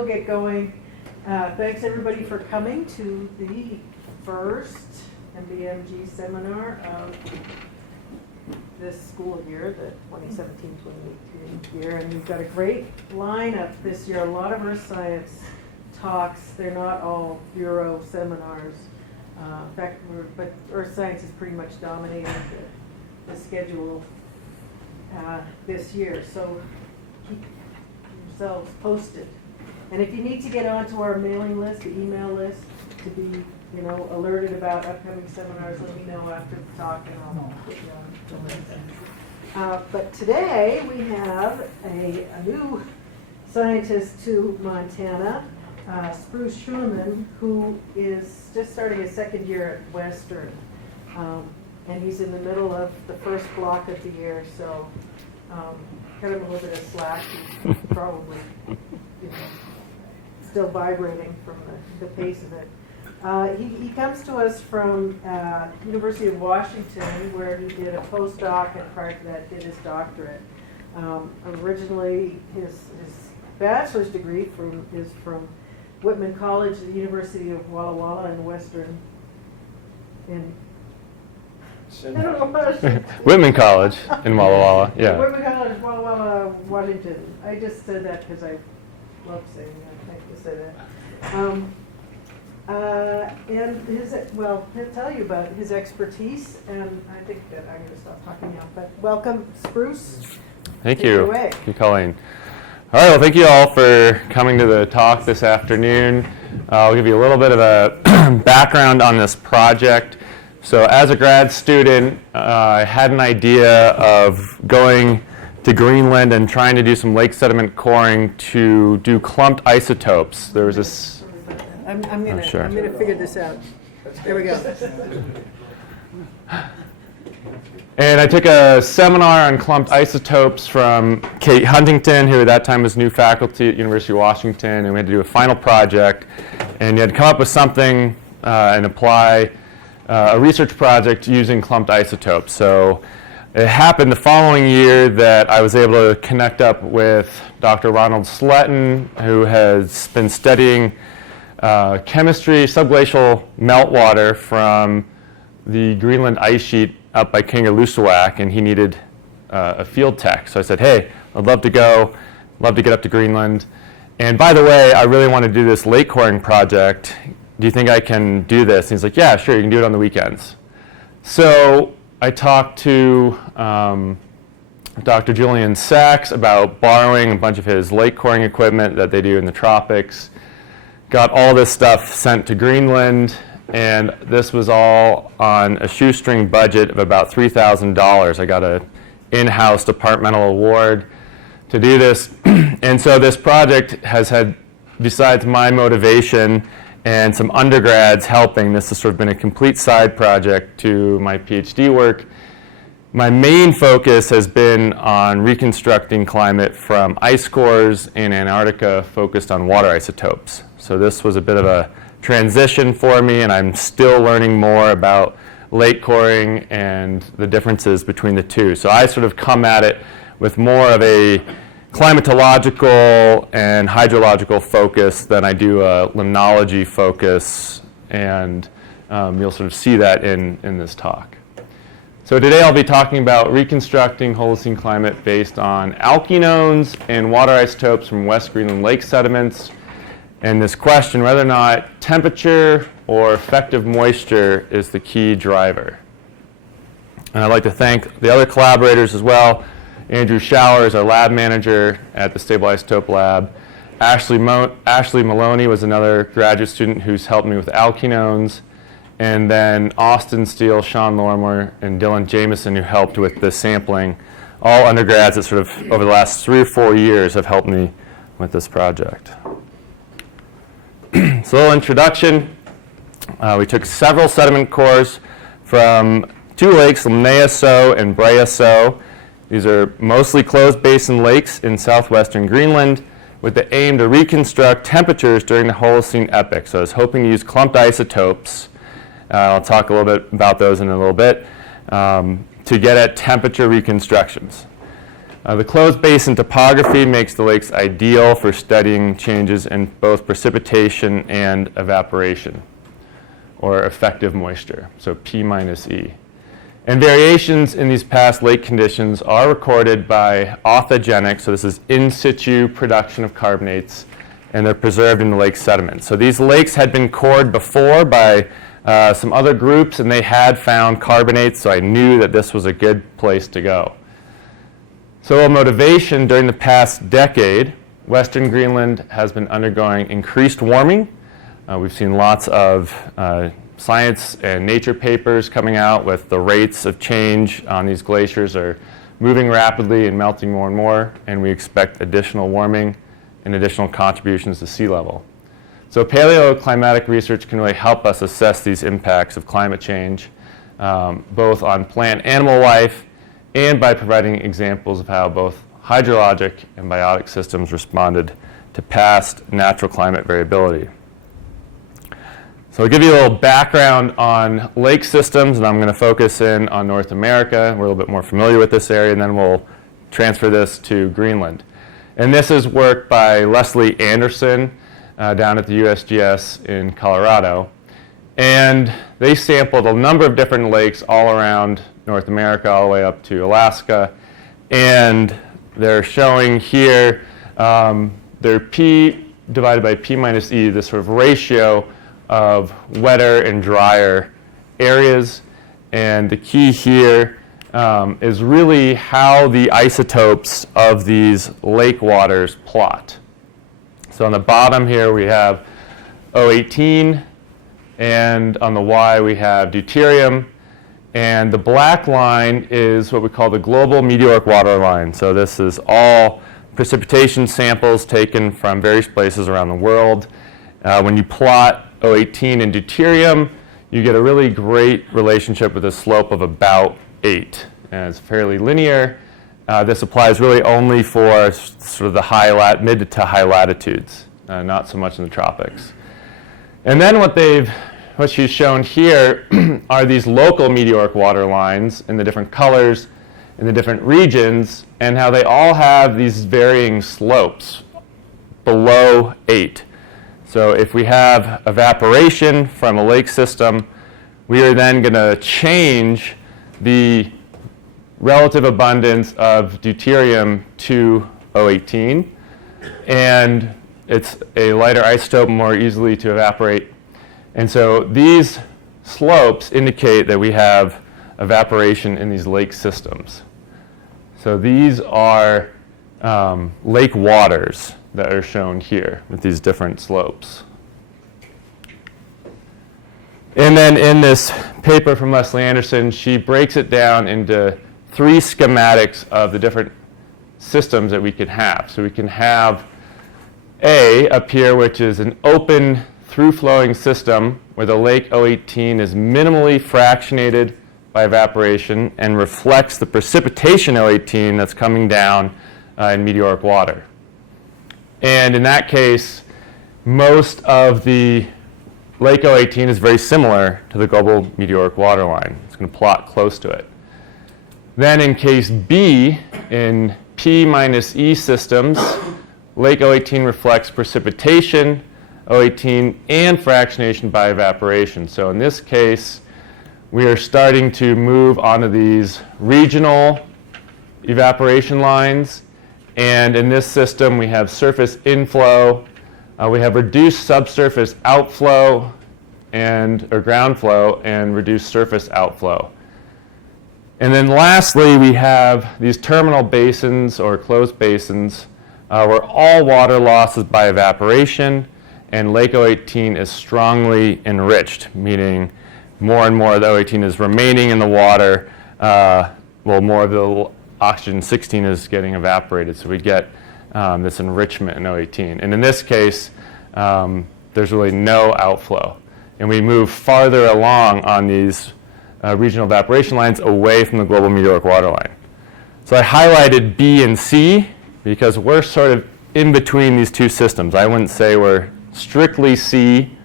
We'll get going. Thanks everybody for coming to the first MBMG seminar of this school year, the 2017-2018 year, and we've got a great lineup this year. A lot of earth science talks. They're not all bureau seminars. In fact, but earth science is pretty much dominating the schedule this year. So keep yourselves posted. And if you need to get onto our mailing list, the email list, to be, alerted about upcoming seminars, let me know after the talk, and I'll put you on the list. But today we have a new scientist to Montana, Spruce Schoenemann, who is just starting his second year at Western, and he's in the middle of the first block of the year, so cut him a little bit of slack. He's probably still vibrating from the pace of it. He comes to us from University of Washington, where he did a postdoc, and prior to that did his doctorate. Originally, his bachelor's degree is from Whitman College, the University of Walla Walla in Western. Whitman College in Walla Walla, yeah. Whitman College, Walla Walla, Washington. I just said that because I love saying that. Thank you to say that. And he'll tell you about his expertise, and I think that I'm going to stop talking now. But welcome, Spruce. Thank you. Thank you, Colleen. All right, well, thank you all for coming to the talk this afternoon. I'll give you a little bit of a background on this project. So as a grad student, I had an idea of going to Greenland and trying to do some lake sediment coring to do clumped isotopes. There was this... I'm gonna figure this out. There we go. And I took a seminar on clumped isotopes from Kate Huntington, who at that time was new faculty at University of Washington, and we had to do a final project. And you had to come up with something and apply a research project using clumped isotopes. So it happened the following year that I was able to connect up with Dr. Ronald Sletton, who has been studying chemistry, subglacial meltwater from the Greenland ice sheet up by Kangerlussuaq, and he needed a field tech. So I said, hey, I'd love to go, love to get up to Greenland. And by the way, I really want to do this lake coring project. Do you think I can do this? And he's like, yeah, sure, you can do it on the weekends. So I talked to Dr. Julian Sachs about borrowing a bunch of his lake coring equipment that they do in the tropics. Got all this stuff sent to Greenland, and this was all on a shoestring budget of about $3,000. I got an in-house departmental award to do this. And so this project has had, besides my motivation and some undergrads helping, this has sort of been a complete side project to my PhD work. My main focus has been on reconstructing climate from ice cores in Antarctica focused on water isotopes. So this was a bit of a transition for me, and I'm still learning more about lake coring and the differences between the two. So I sort of come at it with more of a climatological and hydrological focus than I do a limnology focus, and you'll sort of see that in this talk. So today I'll be talking about reconstructing Holocene climate based on alkenones and water isotopes from West Greenland lake sediments, and this question whether or not temperature or effective moisture is the key driver. And I'd like to thank the other collaborators as well. Andrew Schauer is our lab manager at the Stable Isotope Lab. Ashley Maloney was another graduate student who's helped me with alkenones. And then Austin Steele, Sean Lorimer, and Dylan Jameson, who helped with the sampling. All undergrads that sort of over the last 3 or 4 years have helped me with this project. So a little introduction. We took several sediment cores from 2 lakes, Limnaea-Sow and Brea-Sow. These are mostly closed basin lakes in southwestern Greenland with the aim to reconstruct temperatures during the Holocene epoch. So I was hoping to use clumped isotopes. I'll talk a little bit about those in a little bit, to get at temperature reconstructions. The closed basin topography makes the lakes ideal for studying changes in both precipitation and evaporation, or effective moisture, so P minus E. And variations in these past lake conditions are recorded by authogenic, so this is in situ production of carbonates, and they're preserved in the lake sediments. So these lakes had been cored before by some other groups, and they had found carbonates, so I knew that this was a good place to go. So motivation: during the past decade, Western Greenland has been undergoing increased warming. We've seen lots of science and nature papers coming out with the rates of change on these glaciers are moving rapidly and melting more and more, and we expect additional warming and additional contributions to sea level. So paleoclimatic research can really help us assess these impacts of climate change, both on plant and animal life, and by providing examples of how both hydrologic and biotic systems responded to past natural climate variability. So I'll give you a little background on lake systems, and I'm going to focus in on North America. We're a little bit more familiar with this area, and then we'll transfer this to Greenland. And this is work by Leslie Anderson down at the USGS in Colorado. And they sampled a number of different lakes all around North America, all the way up to Alaska. And they're showing here their P divided by P minus E, this sort of ratio of wetter and drier areas. And the key here is really how the isotopes of these lake waters plot. So on the bottom here we have O18, and on the Y we have deuterium, and the black line is what we call the global meteoric water line. So this is all precipitation samples taken from various places around the world. When you plot O18 and deuterium, you get a really great relationship with a slope of about 8, and it's fairly linear. This applies really only for sort of the mid to high latitudes, not so much in the tropics. And then what she's shown here are these local meteoric water lines in the different colors in the different regions, and how they all have these varying slopes below 8. So if we have evaporation from a lake system, we are then going to change the relative abundance of deuterium to O18, and it's a lighter isotope, more easily to evaporate. And so these slopes indicate that we have evaporation in these lake systems. So these are lake waters that are shown here with these different slopes. And then in this paper from Leslie Anderson, she breaks it down into 3 schematics of the different systems that we can have. So we can have A up here, which is an open through-flowing system where the lake O18 is minimally fractionated by evaporation and reflects the precipitation O18 that's coming down in meteoric water. And in that case, most of the lake O18 is very similar to the global meteoric water line. It's going to plot close to it. Then in case B, in P minus E systems, lake O18 reflects precipitation O18 and fractionation by evaporation. So in this case, we are starting to move onto these regional evaporation lines. And in this system, we have surface inflow, we have reduced subsurface outflow or ground flow, and reduced surface outflow. And then lastly, we have these terminal basins or closed basins where all water loss is by evaporation, and Lake O18 is strongly enriched, meaning more and more of the O18 is remaining in the water, more of the oxygen-16 is getting evaporated, so we get this enrichment in O18. And in this case, there's really no outflow. And we move farther along on these regional evaporation lines away from the global meteoric water line. So I highlighted B and C because we're sort of in between these two systems. I wouldn't say we're strictly C,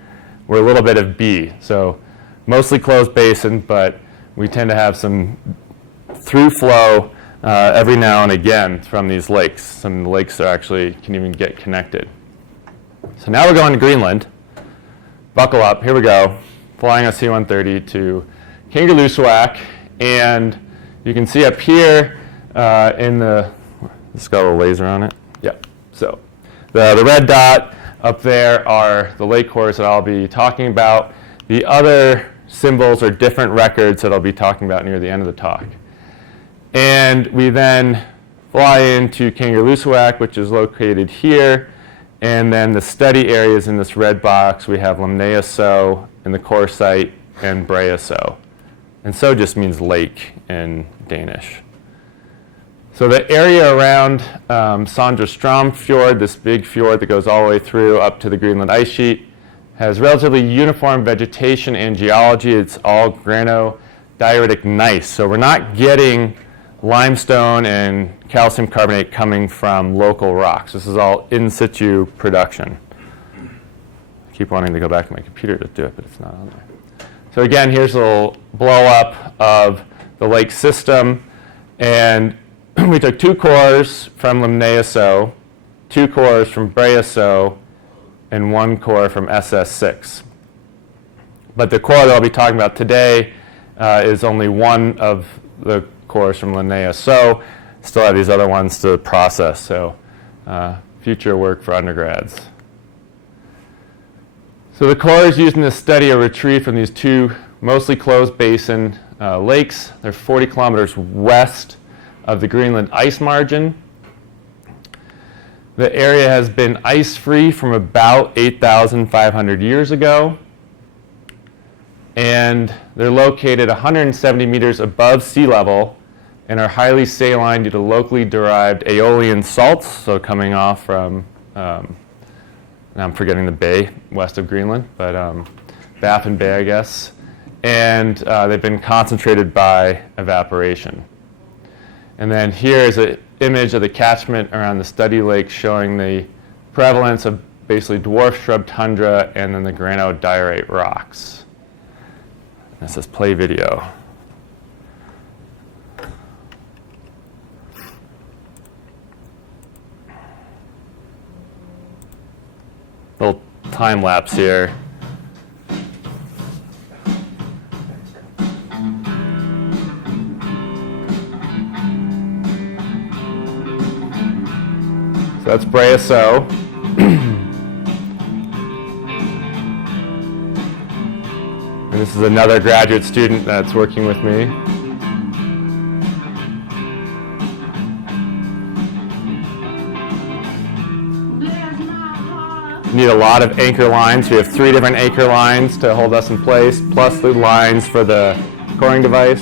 we're a little bit of B. So mostly closed basin, but we tend to have some through flow every now and again from these lakes. Some of the lakes are actually can even get connected. So now we're going to Greenland. Buckle up, here we go. Flying a C-130 to Kangerlussuaq, and you can see up here in it's got a little laser on it. Yeah, so the red dot up there are the lake cores that I'll be talking about. The other symbols are different records that I'll be talking about near the end of the talk. And we then fly into Kangerlussuaq, which is located here. And then the study areas in this red box, we have Lemneasso in the core site and Breaso. And so just means lake in Danish. So the area around Sondrestrom Fjord, this big fjord that goes all the way through up to the Greenland ice sheet, has relatively uniform vegetation and geology. It's all granodioritic gneiss. So we're not getting limestone and calcium carbonate coming from local rocks. This is all in situ production. I keep wanting to go back to my computer to do it, but it's not on there. So again, here's a little blow up of the lake system. And we took 2 cores from Lemneasso, 2 cores from Breaso, and 1 core from SS6. But the core that I'll be talking about today is only one of the cores from Lemneasso. Still have these other ones to process, so future work for undergrads. So the cores used in this study are retrieved from these 2 mostly closed basin lakes. They're 40 kilometers west of the Greenland ice margin. The area has been ice-free from about 8,500 years ago. And they're located 170 meters above sea level and are highly saline due to locally derived aeolian salts, so coming off from, now I'm forgetting the bay west of Greenland, but Baffin Bay, I guess. And they've been concentrated by evaporation. And then here is an image of the catchment around the study lake showing the prevalence of basically dwarf shrub tundra and then the granodiorite rocks. This says play video. Little time lapse here. So that's Breaso. And this is another graduate student that's working with me. Need a lot of anchor lines. We have 3 different anchor lines to hold us in place, plus the lines for the coring device.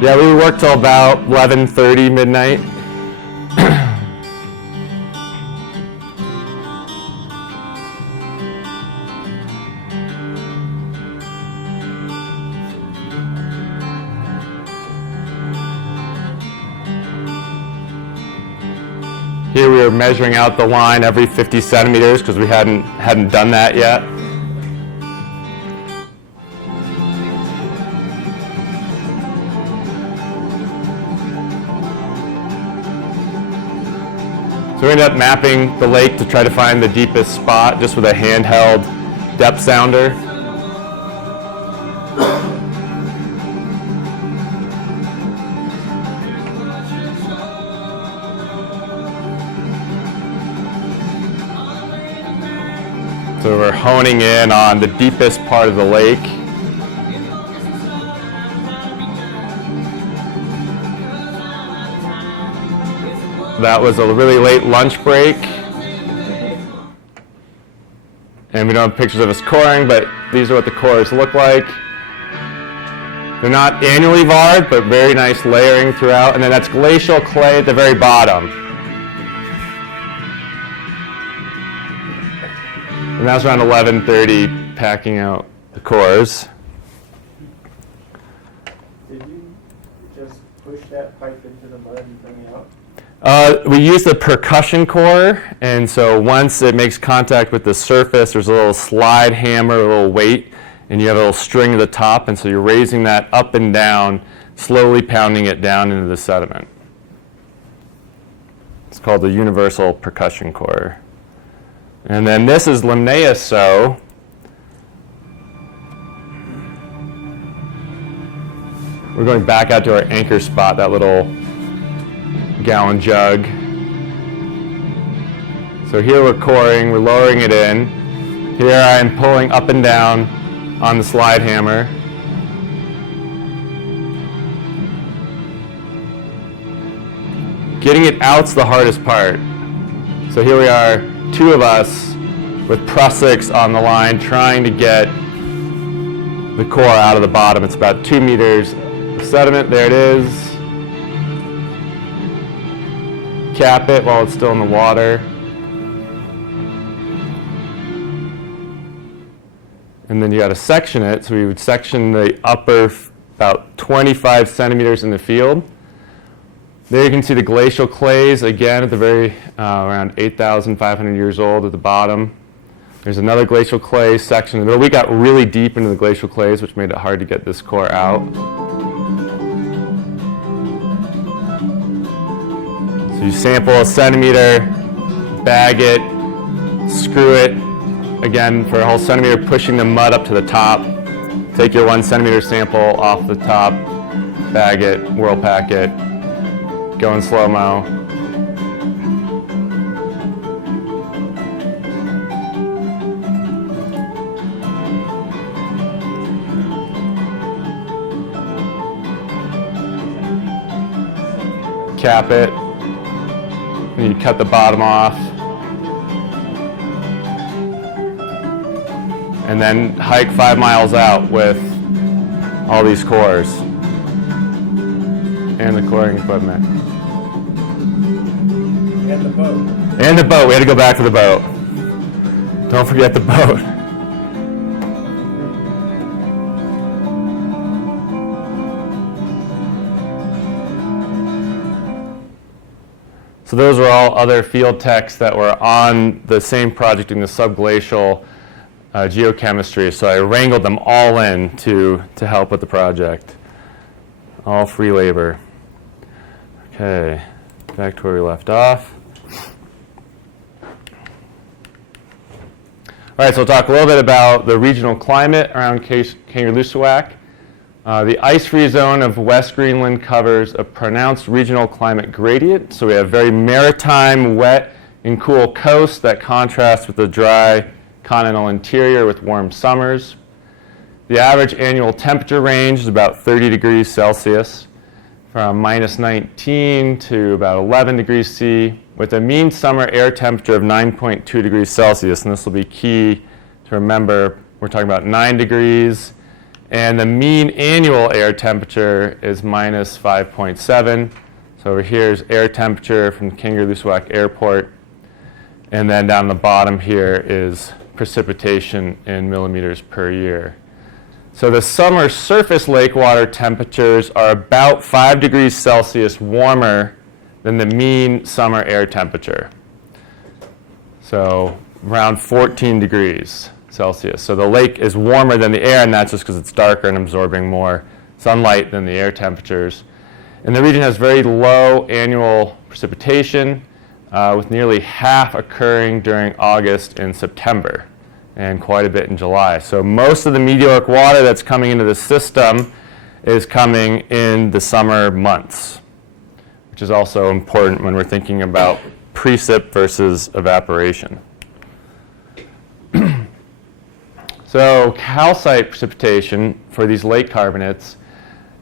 Yeah, we worked till about 11:30 midnight. Here we were measuring out the line every 50 centimeters because we hadn't done that yet. So we ended up mapping the lake to try to find the deepest spot just with a handheld depth sounder. So we're honing in on the deepest part of the lake. That was a really late lunch break. And we don't have pictures of us coring, but these are what the cores look like. They're not annually varred, but very nice layering throughout. And then that's glacial clay at the very bottom. And that was around 11:30, packing out the cores. Did you just push that pipe into the mud and bring it out? We use the percussion core, and so once it makes contact with the surface, there's a little slide hammer, a little weight, and you have a little string at the top, and so you're raising that up and down, slowly pounding it down into the sediment. It's called the universal percussion core. And then this is limnaeoso. We're going back out to our anchor spot, that little gallon jug. So here we're coring, we're lowering it in. Here I am pulling up and down on the slide hammer. Getting it out's the hardest part. So here we are, two of us with prussics on the line trying to get the core out of the bottom. It's about 2 meters of sediment, there it is. Cap it while it's still in the water. And then you got to section it. So we would section the upper about 25 centimeters in the field. There you can see the glacial clays again at the very around 8,500 years old at the bottom. There's another glacial clay section in the middle. We got really deep into the glacial clays, which made it hard to get this core out. So you sample a centimeter, bag it, screw it, again for a whole centimeter, pushing the mud up to the top. Take your 1 centimeter sample off the top, bag it, whirl pack it, go in slow-mo. Cap it. And you cut the bottom off. And then hike 5 miles out with all these cores and the coring equipment. And the boat. And the boat. We had to go back to the boat. Don't forget the boat. So those were all other field techs that were on the same project in the subglacial geochemistry. So I wrangled them all in to help with the project. All free labor. Okay, back to where we left off. All right, so we'll talk a little bit about the regional climate around Kangerlussuaq. The ice-free zone of West Greenland covers a pronounced regional climate gradient. So we have very maritime, wet, and cool coasts that contrast with the dry continental interior with warm summers. The average annual temperature range is about 30 degrees Celsius, from minus 19 to about 11 degrees C, with a mean summer air temperature of 9.2 degrees Celsius. And this will be key to remember. We're talking about 9 degrees. And the mean annual air temperature is minus 5.7. So over here is air temperature from Kangerlussuaq Airport. And then down the bottom here is precipitation in millimeters per year. So the summer surface lake water temperatures are about 5 degrees Celsius warmer than the mean summer air temperature. So around 14 degrees Celsius. So the lake is warmer than the air, and that's just because it's darker and absorbing more sunlight than the air temperatures. And the region has very low annual precipitation, with nearly half occurring during August and September, and quite a bit in July. So most of the meteoric water that's coming into the system is coming in the summer months, which is also important when we're thinking about precip versus evaporation. So calcite precipitation for these lake carbonates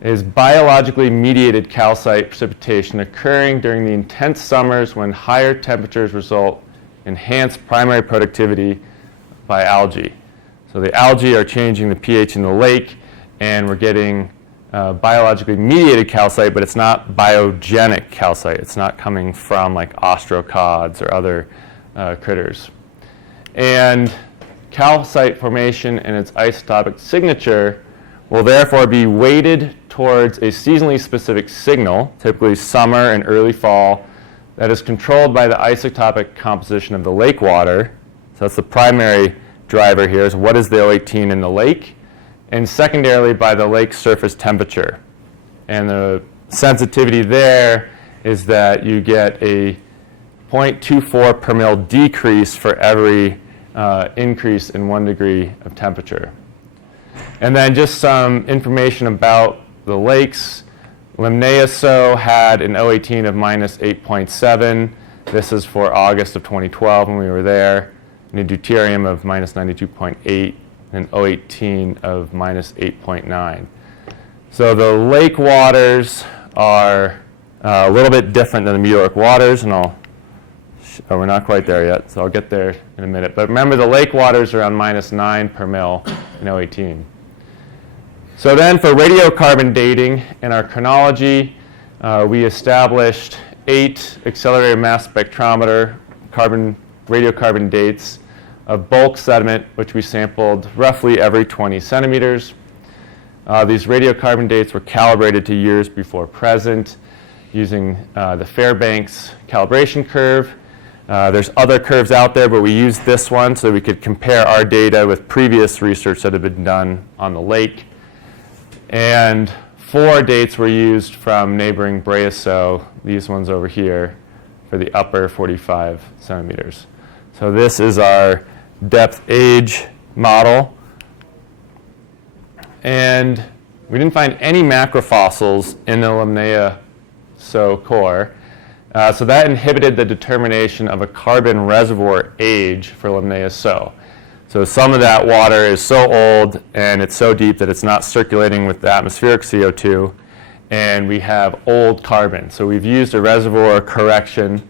is biologically mediated calcite precipitation occurring during the intense summers when higher temperatures result in enhanced primary productivity by algae. So the algae are changing the pH in the lake, and we're getting biologically mediated calcite, but it's not biogenic calcite. It's not coming from like ostrocods or other critters. And calcite formation and its isotopic signature will therefore be weighted towards a seasonally specific signal, typically summer and early fall, that is controlled by the isotopic composition of the lake water. So that's the primary driver here, is what is the O18 in the lake, and secondarily by the lake surface temperature. And the sensitivity there is that you get a 0.24 per mil decrease for every increase in 1 degree of temperature. And then just some information about the lakes. Limnaea had an O18 of minus 8.7. This is for August of 2012 when we were there. And a deuterium of minus 92.8 and O18 of minus 8.9. So the lake waters are a little bit different than the meteoric waters, and we're not quite there yet, so I'll get there in a minute. But remember, the lake waters are around minus 9 per mil in O18. So then for radiocarbon dating in our chronology, we established 8 accelerated mass spectrometer radiocarbon dates of bulk sediment, which we sampled roughly every 20 centimeters. These radiocarbon dates were calibrated to years before present using the Fairbanks calibration curve. There's other curves out there, but we used this one so we could compare our data with previous research that had been done on the lake. And 4 dates were used from neighboring Breaso, these ones over here, for the upper 45 centimeters. So this is our depth age model. And we didn't find any macrofossils in the Limnaea core. So that inhibited the determination of a carbon reservoir age for Limnaea. So some of that water is so old and it's so deep that it's not circulating with the atmospheric CO2, and we have old carbon. So we've used a reservoir correction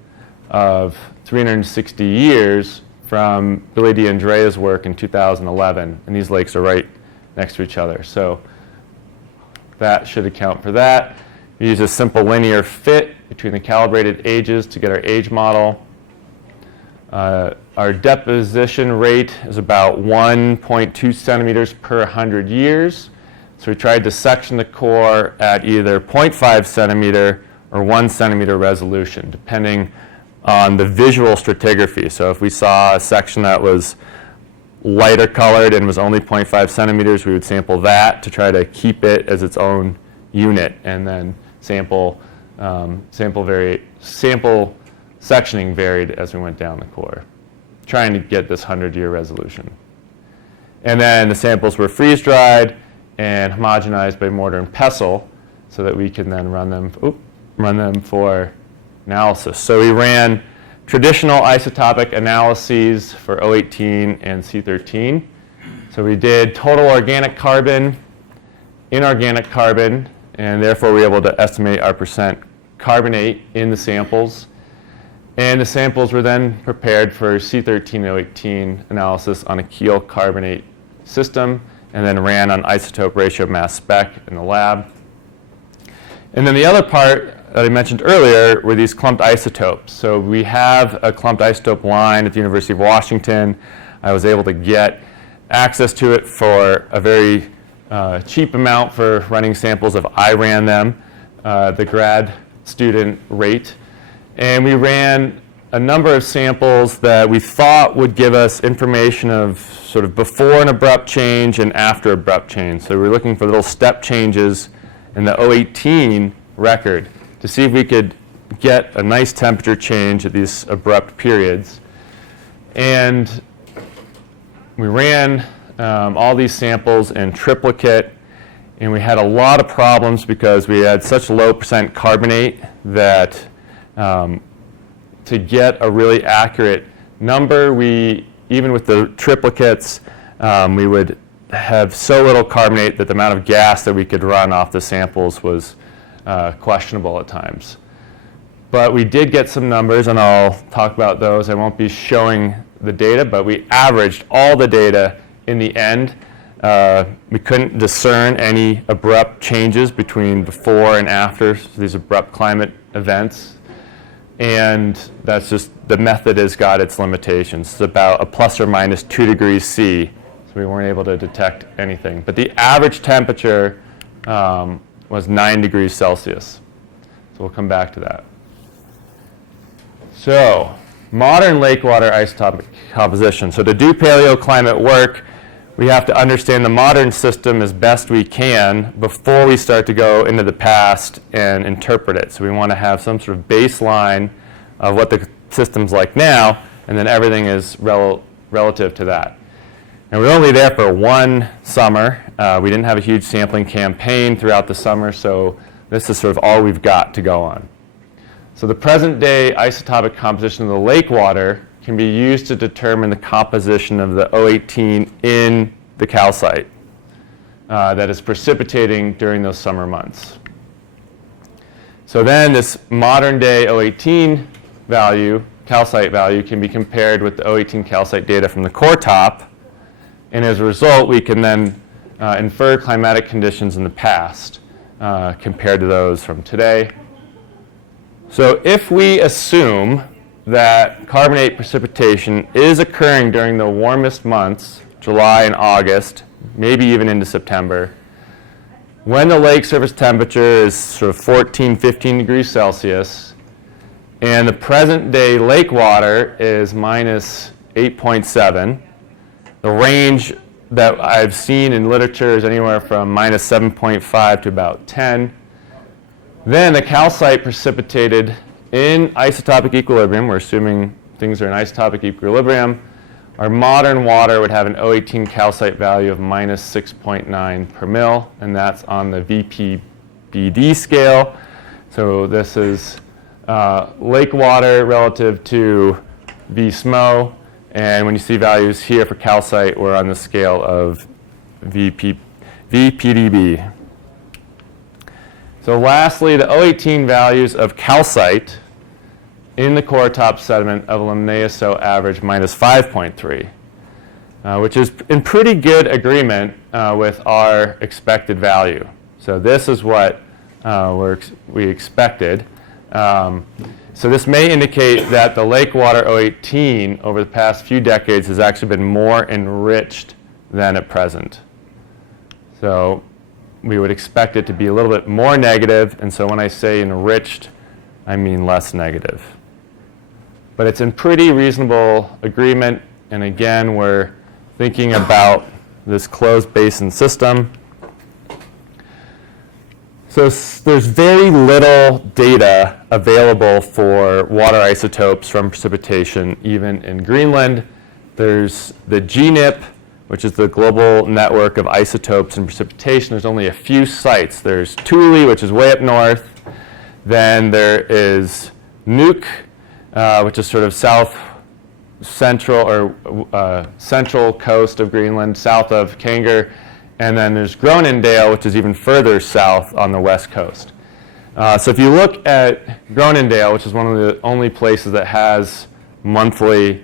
of 360 years from Billy D'Andrea's work in 2011, and these lakes are right next to each other. So that should account for that. We use a simple linear fit between the calibrated ages to get our age model. Our deposition rate is about 1.2 centimeters per 100 years. So we tried to section the core at either 0.5 centimeter or 1 centimeter resolution, depending on the visual stratigraphy. So if we saw a section that was lighter colored and was only 0.5 centimeters, we would sample that to try to keep it as its own unit, and then sample sectioning varied as we went down the core, trying to get this 100-year resolution. And then the samples were freeze-dried and homogenized by mortar and pestle so that we can then run them for analysis. So we ran traditional isotopic analyses for O18 and C13. So we did total organic carbon, inorganic carbon, and therefore we were able to estimate our percent carbonate in the samples. And the samples were then prepared for C13 and O18 analysis on a Kiel carbonate system, and then ran on isotope ratio mass spec in the lab. And then the other part that I mentioned earlier were these clumped isotopes. So we have a clumped isotope line at the University of Washington. I was able to get access to it for a very cheap amount for running samples if I ran them, the grad student rate. And we ran a number of samples that we thought would give us information of sort of before an abrupt change and after abrupt change. So we're looking for little step changes in the O18 record to see if we could get a nice temperature change at these abrupt periods. And we ran all these samples in triplicate, and we had a lot of problems because we had such low percent carbonate that to get a really accurate number, even with the triplicates, we would have so little carbonate that the amount of gas that we could run off the samples was questionable at times. But we did get some numbers, and I'll talk about those. I won't be showing the data, but we averaged all the data in the end. We couldn't discern any abrupt changes between before and after these abrupt climate events. And that's just, the method has got its limitations. It's about a plus or minus 2 degrees C, so we weren't able to detect anything. But the average temperature was 9 degrees Celsius. So we'll come back to that. So, modern lake water isotopic composition. So to do paleoclimate work, we have to understand the modern system as best we can before we start to go into the past and interpret it. So we want to have some sort of baseline of what the system's like now, and then everything is relative to that. And we were only there for one summer. We didn't have a huge sampling campaign throughout the summer, so this is sort of all we've got to go on. So the present day isotopic composition of the lake water can be used to determine the composition of the O18 in the calcite that is precipitating during those summer months. So then this modern day O18 value, calcite value, can be compared with the O18 calcite data from the core top, and as a result we can then infer climatic conditions in the past compared to those from today. So if we assume that carbonate precipitation is occurring during the warmest months, July and August, maybe even into September, when the lake surface temperature is sort of 14, 15 degrees Celsius, and the present day lake water is minus 8.7, the range that I've seen in literature is anywhere from minus 7.5 to about 10. Then the calcite precipitated in isotopic equilibrium, we're assuming things are in isotopic equilibrium, our modern water would have an O18 calcite value of minus 6.9 per mil, and that's on the VPBD scale. So this is lake water relative to VSMO, and when you see values here for calcite, we're on the scale of VPDB. So lastly, the O18 values of calcite in the core top sediment of Limnaeoso average minus 5.3, which is in pretty good agreement with our expected value. So this is what we expected. So this may indicate that the lake water O18 over the past few decades has actually been more enriched than at present. So we would expect it to be a little bit more negative, and so when I say enriched, I mean less negative. But it's in pretty reasonable agreement, and again, we're thinking about this closed basin system. So there's very little data available for water isotopes from precipitation, even in Greenland. There's the GNIP, which is the global network of isotopes and precipitation. There's only a few sites. There's Thule, which is way up north. Then there is Nuuk, which is sort of central coast of Greenland, south of Kanger. And then there's Groenendael, which is even further south on the west coast. So if you look at Groenendael, which is one of the only places that has monthly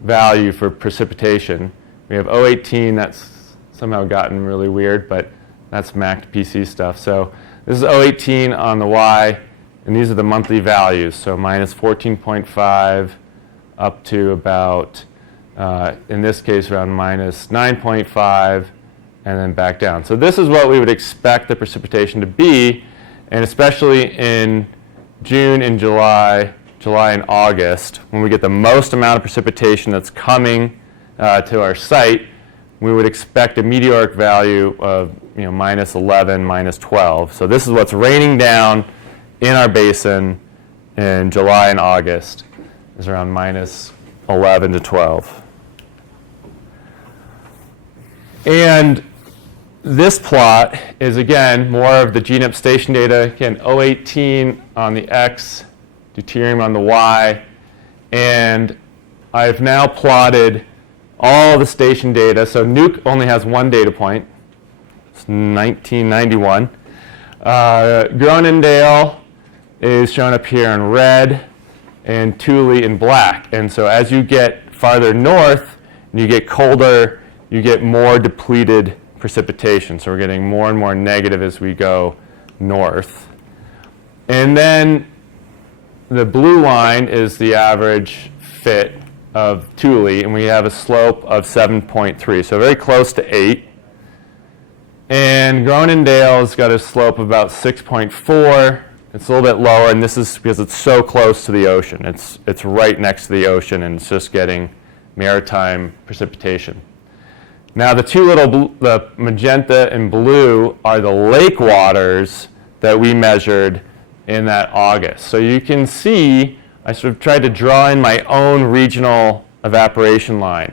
value for precipitation, we have O18. That's somehow gotten really weird, but that's MAC PC stuff. So this is O18 on the Y, and these are the monthly values. So minus 14.5 up to about, in this case, around minus 9.5, and then back down. So this is what we would expect the precipitation to be, and especially in June and July and August, when we get the most amount of precipitation that's coming to our site, we would expect a meteoric value of minus 11, minus 12. So this is what's raining down in our basin in July and August, is around minus 11 to 12. And this plot is, again, more of the GNIP station data. Again, O18 on the X, deuterium on the Y, and I've now plotted all the station data. So Nuuk only has one data point. It's 1991. Groenendael is shown up here in red, and Thule in black. And so as you get farther north and you get colder, you get more depleted precipitation. So we're getting more and more negative as we go north. And then the blue line is the average fit of Thule, and we have a slope of 7.3, so very close to 8. And Groenendael's got a slope of about 6.4, It's a little bit lower, and this is because it's so close to the ocean. It's right next to the ocean, and it's just getting maritime precipitation. Now, the two little, the magenta and blue, are the lake waters that we measured in that August. So you can see, I sort of tried to draw in my own regional evaporation line.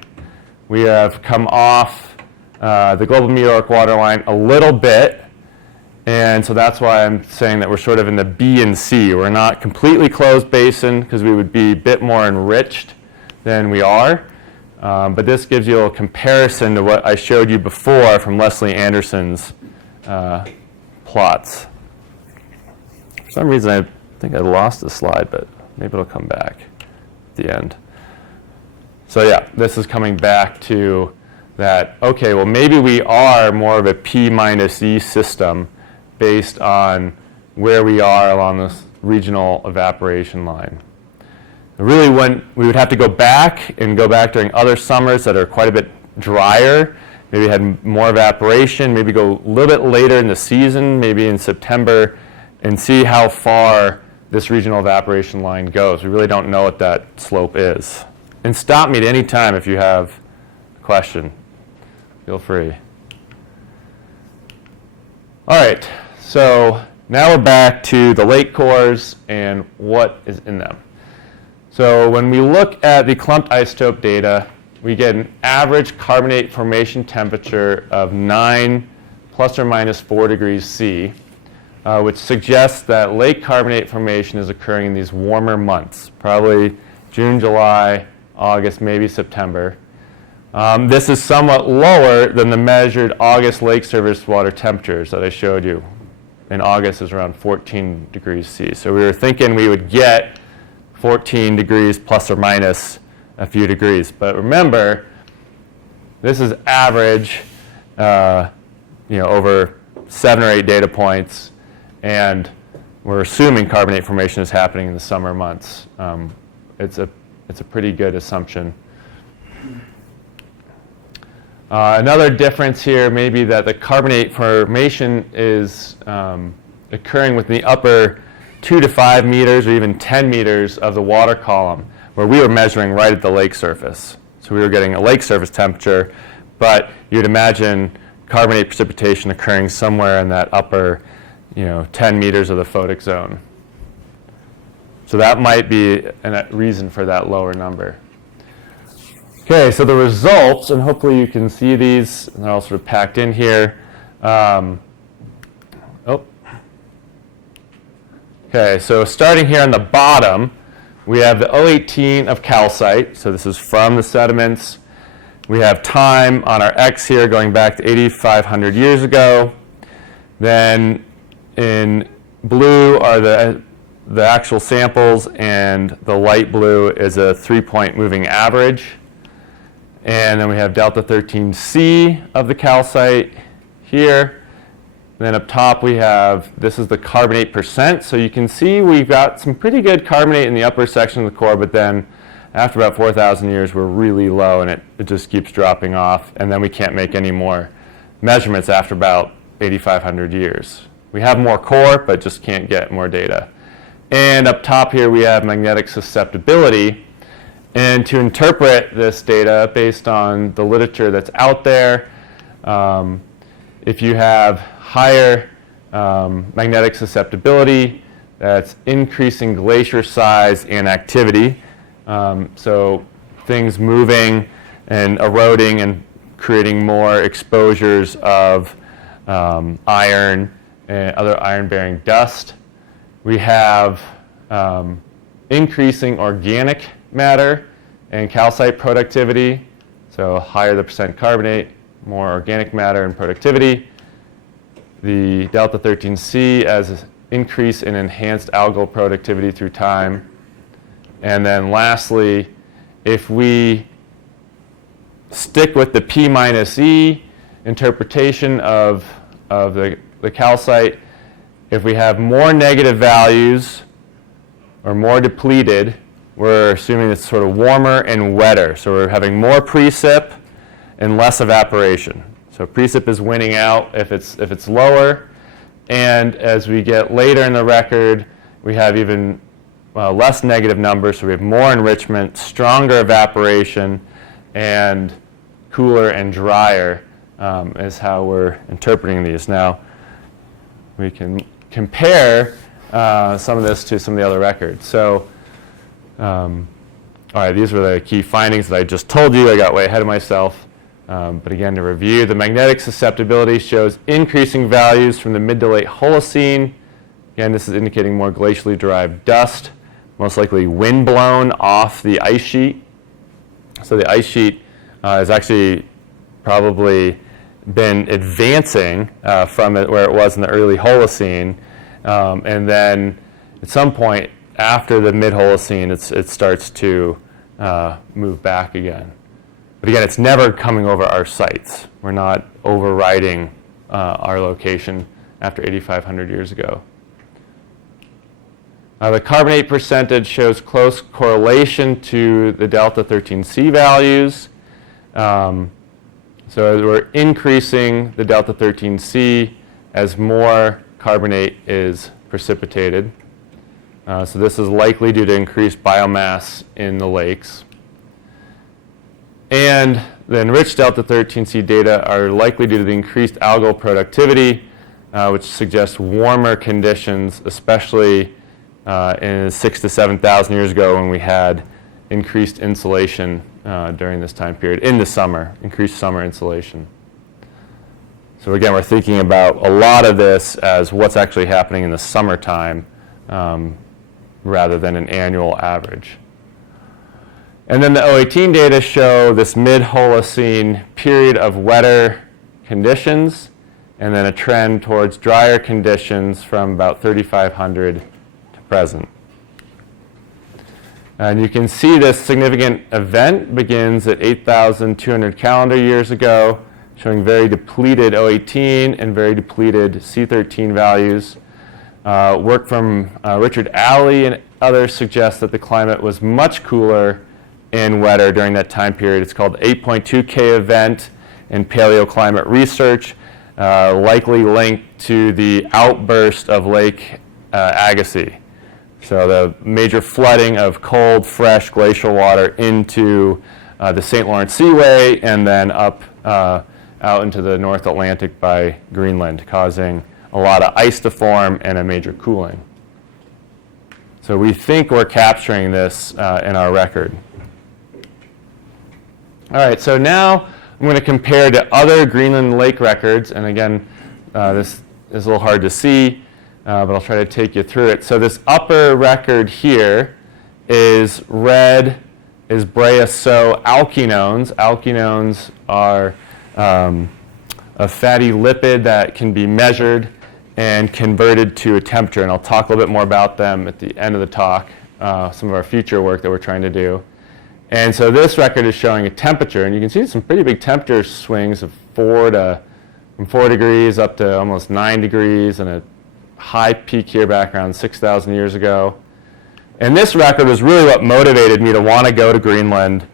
We have come off the global meteoric water line a little bit, and so that's why I'm saying that we're sort of in the B and C. We're not completely closed basin because we would be a bit more enriched than we are. But this gives you a little comparison to what I showed you before from Leslie Anderson's plots. For some reason, I think I lost this slide, but maybe it'll come back at the end. So yeah, this is coming back to that, okay, well, maybe we are more of a P minus E system based on where we are along this regional evaporation line. Really, when we would have to go back during other summers that are quite a bit drier, maybe had more evaporation, maybe go a little bit later in the season, maybe in September, and see how far this regional evaporation line goes. We really don't know what that slope is. And stop me at any time if you have a question. Feel free. All right, so now we're back to the lake cores and what is in them. So when we look at the clumped isotope data, we get an average carbonate formation temperature of 9 plus or minus 4 degrees C, which suggests that lake carbonate formation is occurring in these warmer months, probably June, July, August, maybe September. This is somewhat lower than the measured August lake surface water temperatures that I showed you. In August is around 14 degrees C. So we were thinking we would get 14 degrees plus or minus a few degrees. But remember, this is average, over 7 or 8 data points, and we're assuming carbonate formation is happening in the summer months. It's a pretty good assumption. Another difference here may be that the carbonate formation is occurring within the upper 2 to 5 meters or even 10 meters of the water column, where we were measuring right at the lake surface. So we were getting a lake surface temperature, but you'd imagine carbonate precipitation occurring somewhere in that upper 10 meters of the photic zone. So that might be a reason for that lower number. Okay, so the results, and hopefully you can see these, and they're all sort of packed in here. Okay, so starting here on the bottom, we have the 018 of calcite. So this is from the sediments. We have time on our X here going back to 8,500 years ago. Then in blue are the actual samples, and the light blue is a 3-point moving average. And then we have delta 13C of the calcite here. And then up top we have, this is the carbonate percent. So you can see we've got some pretty good carbonate in the upper section of the core, but then after about 4,000 years we're really low, and it just keeps dropping off. And then we can't make any more measurements after about 8,500 years. We have more core, but just can't get more data. And up top here we have magnetic susceptibility. And to interpret this data based on the literature that's out there, if you have higher magnetic susceptibility, that's increasing glacier size and activity. So things moving and eroding and creating more exposures of iron and other iron-bearing dust. We have increasing organic matter and calcite productivity. So higher the percent carbonate, more organic matter and productivity. The delta 13C as increase in enhanced algal productivity through time. And then lastly, if we stick with the P minus E interpretation of the calcite, if we have more negative values or more depleted, we're assuming it's sort of warmer and wetter. So we're having more precip and less evaporation. So precip is winning out if it's lower, And as we get later in the record, we have even less negative numbers, so we have more enrichment, stronger evaporation, and cooler and drier is how we're interpreting these. Now, we can compare some of this to some of the other records. So, all right, these were the key findings that I just told you. I got way ahead of myself. But again, to review, the magnetic susceptibility shows increasing values from the mid to late Holocene. Again, this is indicating more glacially derived dust, most likely wind-blown off the ice sheet. So the ice sheet has actually probably been advancing from where it was in the early Holocene. And then at some point after the mid-Holocene, it starts to move back again. But again, it's never coming over our sites. We're not overriding our location after 8,500 years ago. The carbonate percentage shows close correlation to the delta 13C values. So as we're increasing the delta 13C as more carbonate is precipitated. So this is likely due to increased biomass in the lakes. And the enriched delta 13C data are likely due to the increased algal productivity, which suggests warmer conditions, especially in 6,000 to 7,000 years ago when we had increased insolation during this time period in the summer, increased summer insolation. So again, we're thinking about a lot of this as what's actually happening in the summertime rather than an annual average. And then the 018 data show this mid-Holocene period of wetter conditions and then a trend towards drier conditions from about 3,500 to present. And you can see this significant event begins at 8,200 calendar years ago, showing very depleted 018 and very depleted C13 values. Work from Richard Alley and others suggests that the climate was much cooler and wetter during that time period. It's called the 8.2K event in paleoclimate research, likely linked to the outburst of Lake Agassiz. So the major flooding of cold, fresh glacial water into the St. Lawrence Seaway and then up out into the North Atlantic by Greenland, causing a lot of ice to form and a major cooling. So we think we're capturing this in our record. All right, so now I'm going to compare to other Greenland lake records. And again, this is a little hard to see, but I'll try to take you through it. So this upper record here is red, is Brea-So alkenones. Alkenones are a fatty lipid that can be measured and converted to a temperature. And I'll talk a little bit more about them at the end of the talk, some of our future work that we're trying to do. And so this record is showing a temperature, and you can see some pretty big temperature swings of from 4 degrees up to almost 9 degrees, and a high peak here back around 6,000 years ago. And this record was really what motivated me to want to go to Greenland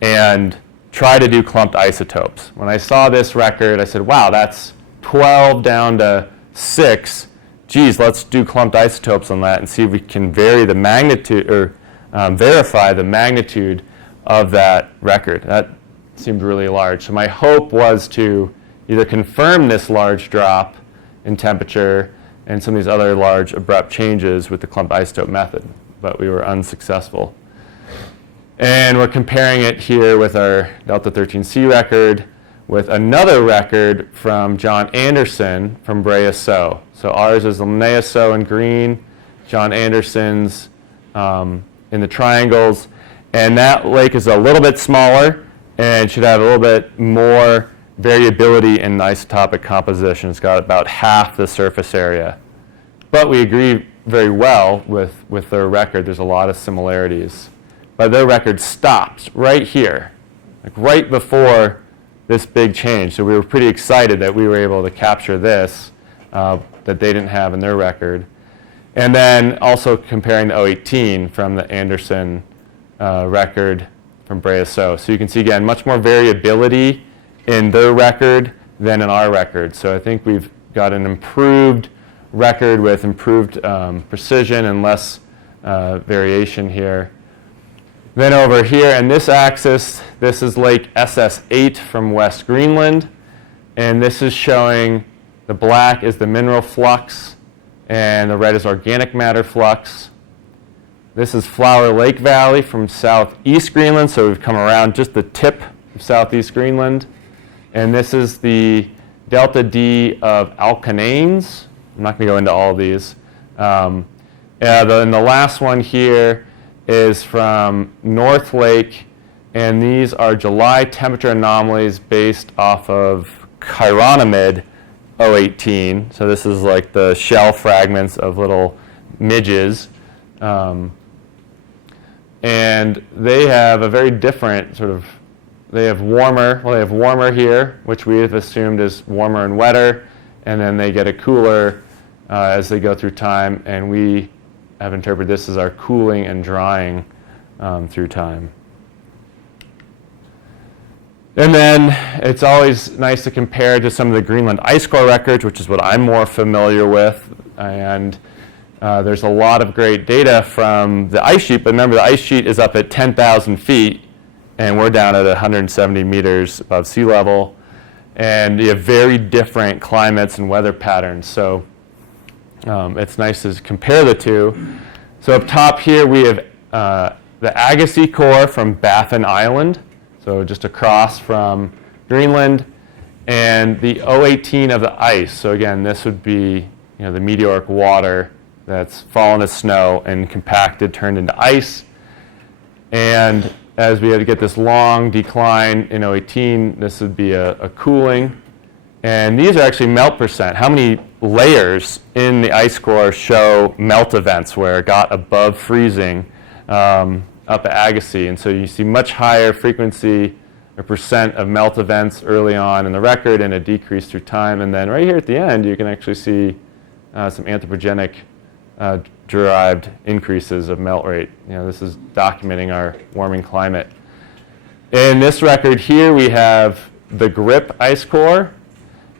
and try to do clumped isotopes. When I saw this record, I said, wow, that's 12 down to 6. Geez, let's do clumped isotopes on that and see if we can vary the magnitude or verify the magnitude of that record. That seemed really large. So my hope was to either confirm this large drop in temperature and some of these other large abrupt changes with the clumped isotope method, but we were unsuccessful. And we're comparing it here with our delta 13C record with another record from John Anderson from Brea-So. So ours is Linnaeus-So in green, John Anderson's in the triangles, and that lake is a little bit smaller and should have a little bit more variability in isotopic composition. It's got about half the surface area. But we agree very well with their record. There's a lot of similarities. But their record stops right here, like right before this big change. So we were pretty excited that we were able to capture this that they didn't have in their record. And then also comparing the 018 from the Anderson record from Brea-So. So you can see, again, much more variability in their record than in our record. So I think we've got an improved record with improved precision and less variation here. Then over here in this axis, this is Lake SS8 from West Greenland, and this is showing the black is the mineral flux and the red is organic matter flux. This is Flower Lake Valley from southeast Greenland, so we've come around just the tip of southeast Greenland. And this is the delta D of alkananes. I'm not going to go into all of these. And the last one here is from North Lake, and these are July temperature anomalies based off of chironomid 018. So this is like the shell fragments of little midges. And they have a very different sort of, they have warmer here, which we have assumed is warmer and wetter, and then they get a cooler as they go through time, and we have interpreted this as our cooling and drying through time. And then it's always nice to compare to some of the Greenland ice core records, which is what I'm more familiar with. And there's a lot of great data from the ice sheet, but remember the ice sheet is up at 10,000 feet, and we're down at 170 meters above sea level. And you have very different climates and weather patterns. So it's nice to compare the two. So up top here we have the Agassiz core from Baffin Island, so just across from Greenland, and the 018 of the ice. So again, this would be the meteoric water that's fallen as snow and compacted, turned into ice. And as we had to get this long decline in 018, this would be a cooling. And these are actually melt percent. How many layers in the ice core show melt events where it got above freezing up at Agassiz? And so you see much higher frequency or percent of melt events early on in the record and a decrease through time. And then right here at the end, you can actually see some anthropogenic derived increases of melt rate. This is documenting our warming climate. In this record here, we have the Grip ice core,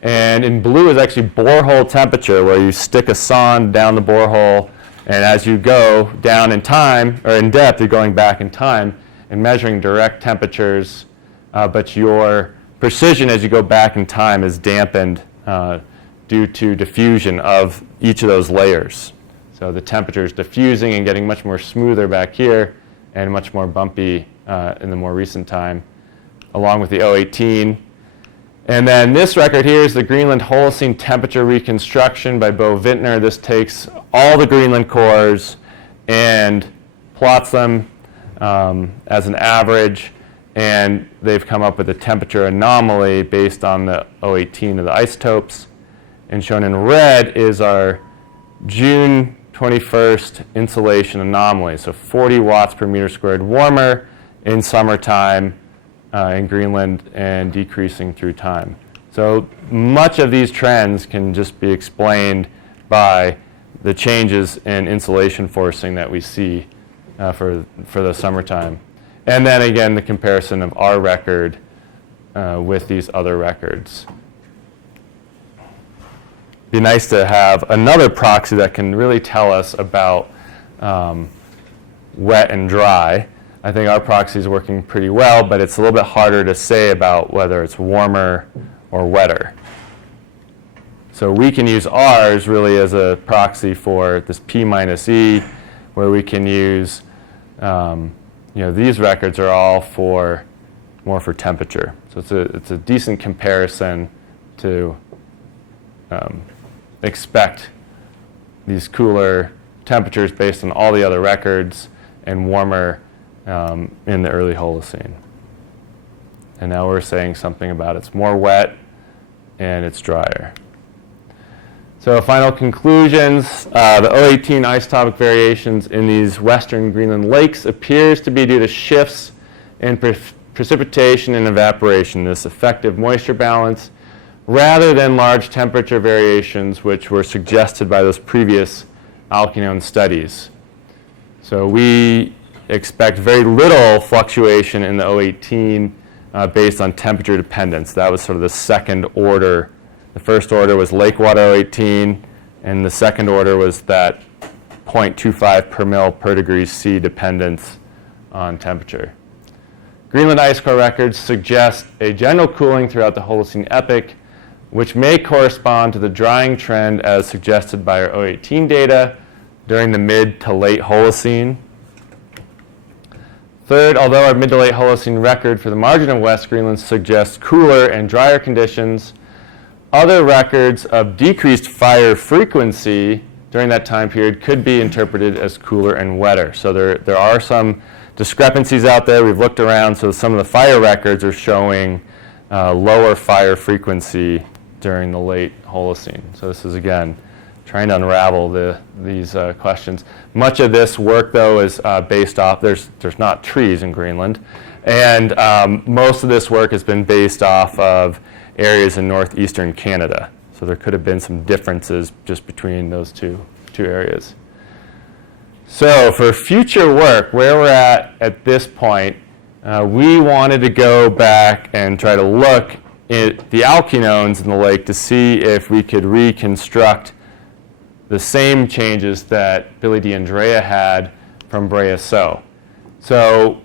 and in blue is actually borehole temperature, where you stick a sonde down the borehole, and as you go down in time, or in depth, you're going back in time and measuring direct temperatures, but your precision as you go back in time is dampened due to diffusion of each of those layers. So the temperature is diffusing and getting much more smoother back here and much more bumpy in the more recent time, along with the 018. And then this record here is the Greenland Holocene temperature reconstruction by Bo Vintner. This takes all the Greenland cores and plots them as an average, and they've come up with a temperature anomaly based on the 018 of the isotopes. And shown in red is our June 21st insolation anomaly, so 40 watts per meter squared warmer in summertime in Greenland and decreasing through time. So much of these trends can just be explained by the changes in insolation forcing that we see for the summertime. And then again, the comparison of our record with these other records. Be nice to have another proxy that can really tell us about wet and dry. I think our proxy is working pretty well, but it's a little bit harder to say about whether it's warmer or wetter. So we can use ours really as a proxy for this P minus E, where we can use, these records are all more for temperature. So it's a decent comparison to expect these cooler temperatures based on all the other records and warmer in the early Holocene. And now we're saying something about it's more wet and it's drier. So final conclusions, the 018 isotopic variations in these western Greenland lakes appears to be due to shifts in precipitation and evaporation, this effective moisture balance, rather than large temperature variations which were suggested by those previous alkinone studies. So we expect very little fluctuation in the 018 based on temperature dependence. That was sort of the second order. The first order was lake water 018, And the second order was that 0.25 per mil per degree C dependence on temperature. Greenland ice core records suggest a general cooling throughout the Holocene epoch, which may correspond to the drying trend as suggested by our 018 data during the mid to late Holocene. Third, although our mid to late Holocene record for the margin of West Greenland suggests cooler and drier conditions, other records of decreased fire frequency during that time period could be interpreted as cooler and wetter. So there are some discrepancies out there. We've looked around, so some of the fire records are showing lower fire frequency during the late Holocene. So this is, again, trying to unravel these questions. Much of this work, though, is based off, there's not trees in Greenland, and most of this work has been based off of areas in northeastern Canada. So there could have been some differences just between those two areas. So for future work, where we're at this point, we wanted to go back and try to look at the alkenones in the lake to see if we could reconstruct the same changes that Billy D'Andrea had from Brea So. So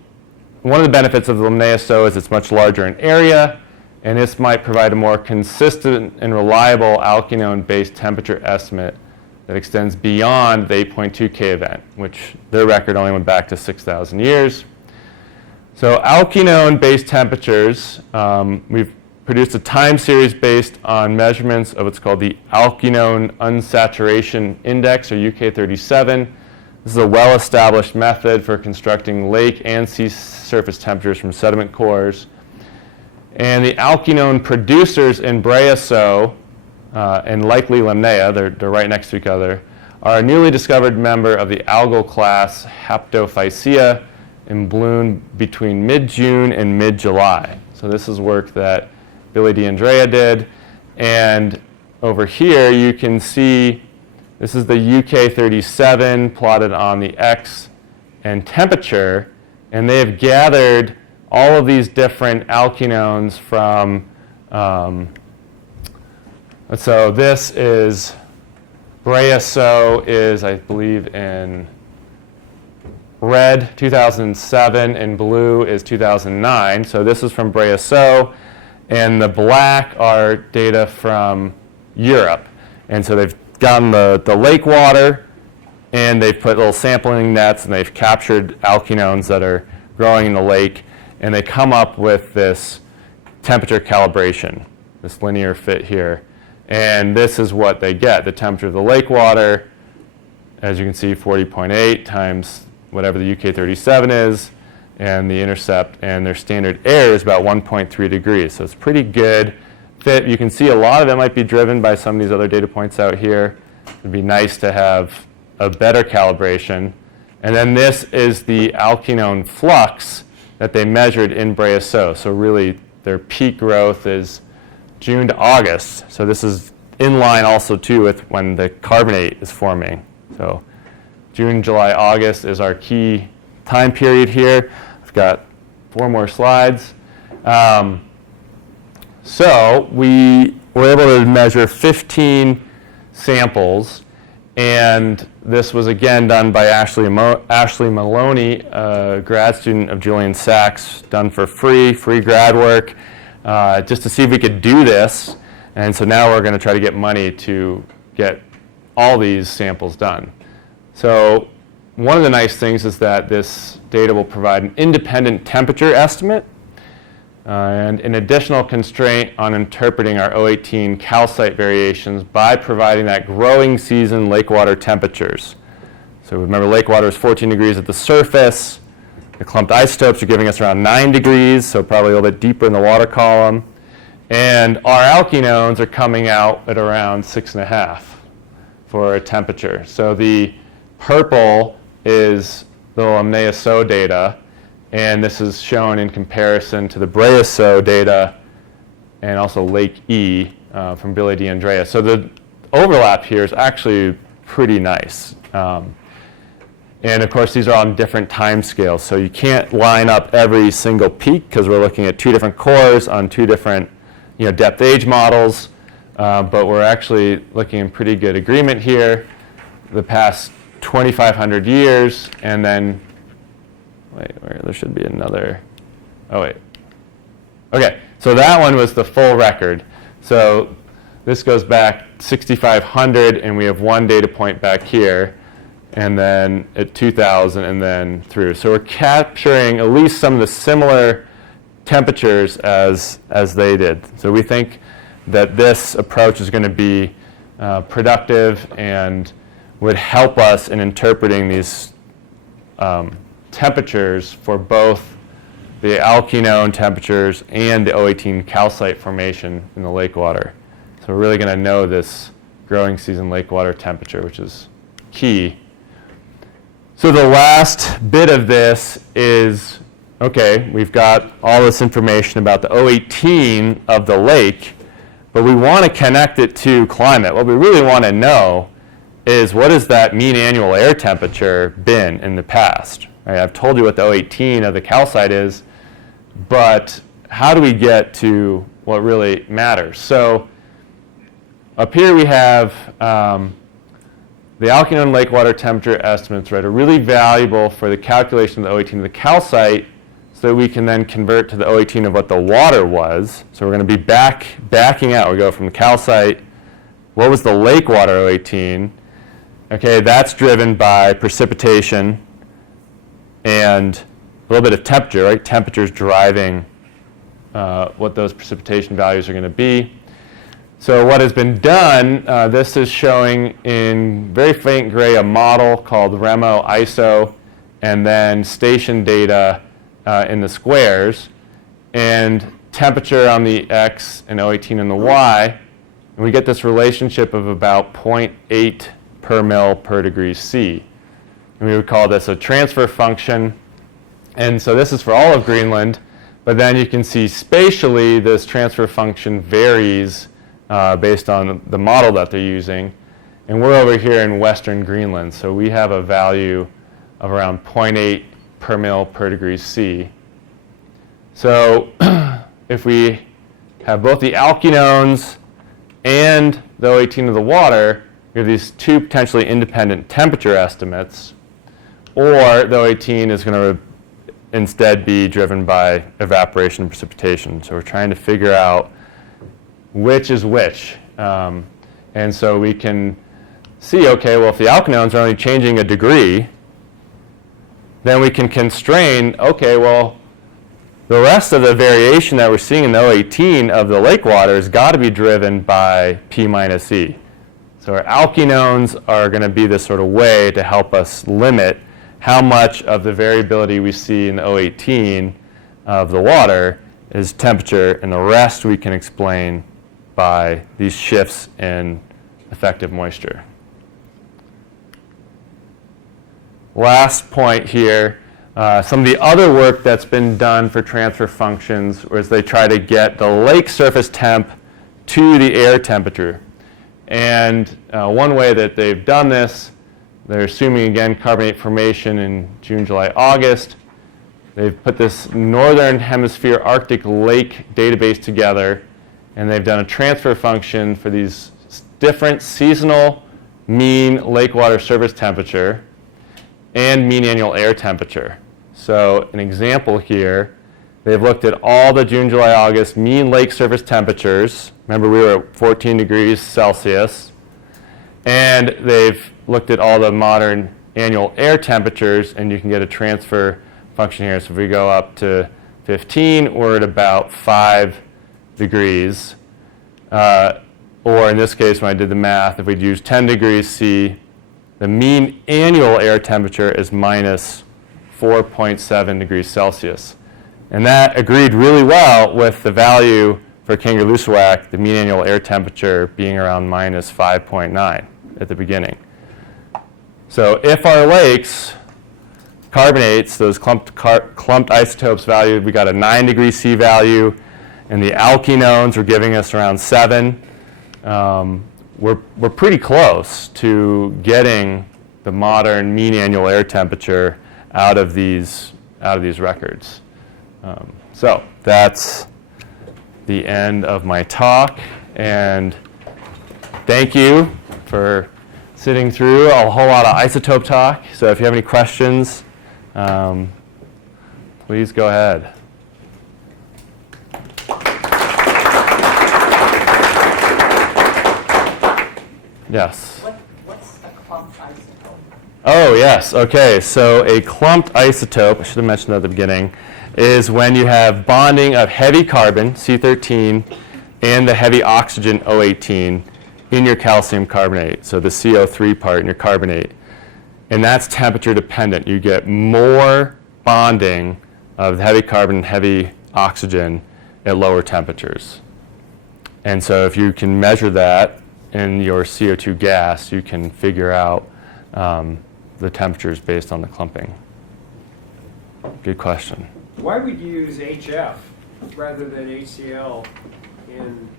one of the benefits of the Limnaea So is it's much larger in area, and this might provide a more consistent and reliable alkenone-based temperature estimate that extends beyond the 8.2 K event, which their record only went back to 6,000 years. So alkenone-based temperatures, we've produced a time series based on measurements of what's called the alkenone unsaturation index, or UK37. This is a well-established method for constructing lake and sea surface temperatures from sediment cores. And the alkenone producers in Brea So and likely Limnaea, they're right next to each other, are a newly discovered member of the algal class Haptophycea in bloom between mid-June and mid-July. So this is work that Billy D'Andrea did. And over here you can see this is the UK37 plotted on the X and temperature, and they have gathered all of these different alkenones from, so this is, Brea So is, I believe, in red, 2007, and blue is 2009. So this is from Brea So, and the black are data from Europe. And so they've gotten the lake water, and they've put little sampling nets, and they've captured alkenones that are growing in the lake, and they come up with this temperature calibration, this linear fit here. And this is what they get. The temperature of the lake water, as you can see, 40.8 times whatever the UK37 is, and the intercept, and their standard air is about 1.3 degrees. So it's pretty good fit. You can see a lot of it might be driven by some of these other data points out here. It'd be nice to have a better calibration. And then this is the alkenone flux that they measured in Brea So. So really their peak growth is June to August. So this is in line also too with when the carbonate is forming. So June, July, August is our key time period here. I've got 4 more slides. So we were able to measure 15 samples, and this was again done by Ashley Maloney, a grad student of Julian Sachs, done for free grad work, just to see if we could do this. And so now we're going to try to get money to get all these samples done. So one of the nice things is that this data will provide an independent temperature estimate and an additional constraint on interpreting our 018 calcite variations by providing that growing season lake water temperatures. So remember, lake water is 14 degrees at the surface. The clumped isotopes are giving us around 9 degrees, so probably a little bit deeper in the water column. And our alkenones are coming out at around 6.5 for a temperature. So the purple is the Limnaea So data, and this is shown in comparison to the Brea So data and also Lake E from Billy D'Andrea. So the overlap here is actually pretty nice. And of course, these are on different time scales, so you can't line up every single peak because we're looking at 2 different cores on 2 different depth age models. but we're actually looking in pretty good agreement here. The past 2,500 years, and then, there should be another, Okay, so that one was the full record. So this goes back 6,500, and we have one data point back here, and then at 2,000, and then through. So we're capturing at least some of the similar temperatures as they did. So we think that this approach is going to be productive and would help us in interpreting these temperatures for both the alkene temperatures and the O18 calcite formation in the lake water. So we're really going to know this growing season lake water temperature, which is key. So the last bit of this is, okay, we've got all this information about the O18 of the lake, but we want to connect it to climate. What we really want to know is, what has that mean annual air temperature been in the past? Right? I've told you what the O18 of the calcite is, but how do we get to what really matters? So up here we have the alkene lake water temperature estimates, right, are really valuable for the calculation of the O18 of the calcite, so that we can then convert to the O18 of what the water was. So we're going to be backing out. We go from the calcite, what was the lake water O18? Okay, that's driven by precipitation and a little bit of temperature, right? Temperature's driving what those precipitation values are going to be. So what has been done, this is showing in very faint gray a model called REMO ISO, and then station data in the squares, and temperature on the X and O18 on the Y. And we get this relationship of about 0.8 per mil per degree C. And we would call this a transfer function. And so this is for all of Greenland, but then you can see spatially this transfer function varies based on the model that they're using. And we're over here in western Greenland, so we have a value of around 0.8 per mil per degree C. So if we have both the alkenones and the O18 of the water, we have these two potentially independent temperature estimates, or the O18 is going to instead be driven by evaporation and precipitation. So we're trying to figure out which is which. And so we can see, okay, well, if the alkenones are only changing a degree, then we can constrain, okay, well, the rest of the variation that we're seeing in the O18 of the lake water has got to be driven by P minus E. So our alkenones are going to be this sort of way to help us limit how much of the variability we see in the O18 of the water is temperature, and the rest we can explain by these shifts in effective moisture. Last point here, some of the other work that's been done for transfer functions was they try to get the lake surface temp to the air temperature. And one way that they've done this, they're assuming, again, carbonate formation in June, July, August. They've put this northern hemisphere Arctic lake database together, and they've done a transfer function for these different seasonal mean lake water surface temperature and mean annual air temperature. So an example here, they've looked at all the June, July, August mean lake surface temperatures. Remember, we were at 14 degrees Celsius. And they've looked at all the modern annual air temperatures, and you can get a transfer function here. So if we go up to 15, we're at about 5 degrees. Or in this case, when I did the math, if we'd use 10 degrees C, the mean annual air temperature is minus 4.7 degrees Celsius. And that agreed really well with the value for Kangerlussuaq, the mean annual air temperature being around minus 5.9 at the beginning. So if our lakes carbonates, those clumped isotopes value, we got a 9 degree C value, and the alkenones are giving us around 7. We're pretty close to getting the modern mean annual air temperature out of these records. So that's the end of my talk, and thank you for sitting through a whole lot of isotope talk. So if you have any questions, please go ahead. Yes. What's a clumped isotope? Oh, yes. Okay. So a clumped isotope, I should have mentioned that at the beginning, is when you have bonding of heavy carbon, C13, and the heavy oxygen, O18, in your calcium carbonate, so the CO3 part in your carbonate. And that's temperature dependent. You get more bonding of the heavy carbon and heavy oxygen at lower temperatures. And so if you can measure that in your CO2 gas, you can figure out the temperatures based on the clumping. Good question. Why would you use HF rather than HCl in,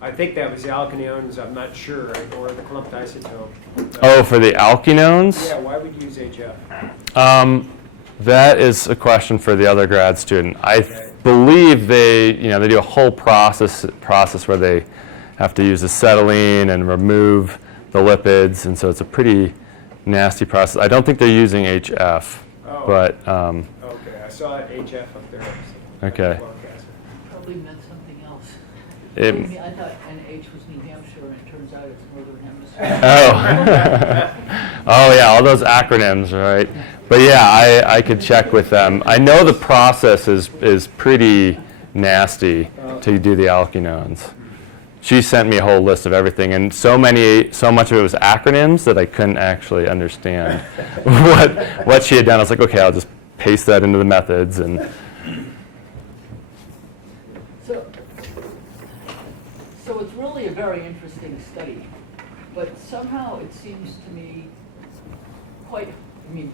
I think that was the alkanones, I'm not sure, or the clumped isotope. Oh, for the alkenones? Yeah, why would you use HF? That is a question for the other grad student. I Okay. believe they do a whole process where they have to use acetylene and remove the lipids, and so it's a pretty nasty process. I don't think they're using HF, Oh. but Okay, I saw HF up there. So Okay. Probably meant something else. it, I thought NH was New Hampshire, and it turns out it's Northern Hemisphere. oh yeah, all those acronyms, right? But yeah, I could check with them. I know the process is pretty nasty to do the alkenones. She sent me a whole list of everything, and so much of it was acronyms that I couldn't actually understand what she had done. I was like, okay, I'll just paste that into the methods. And So it's really a very interesting study, but somehow it seems to me quite,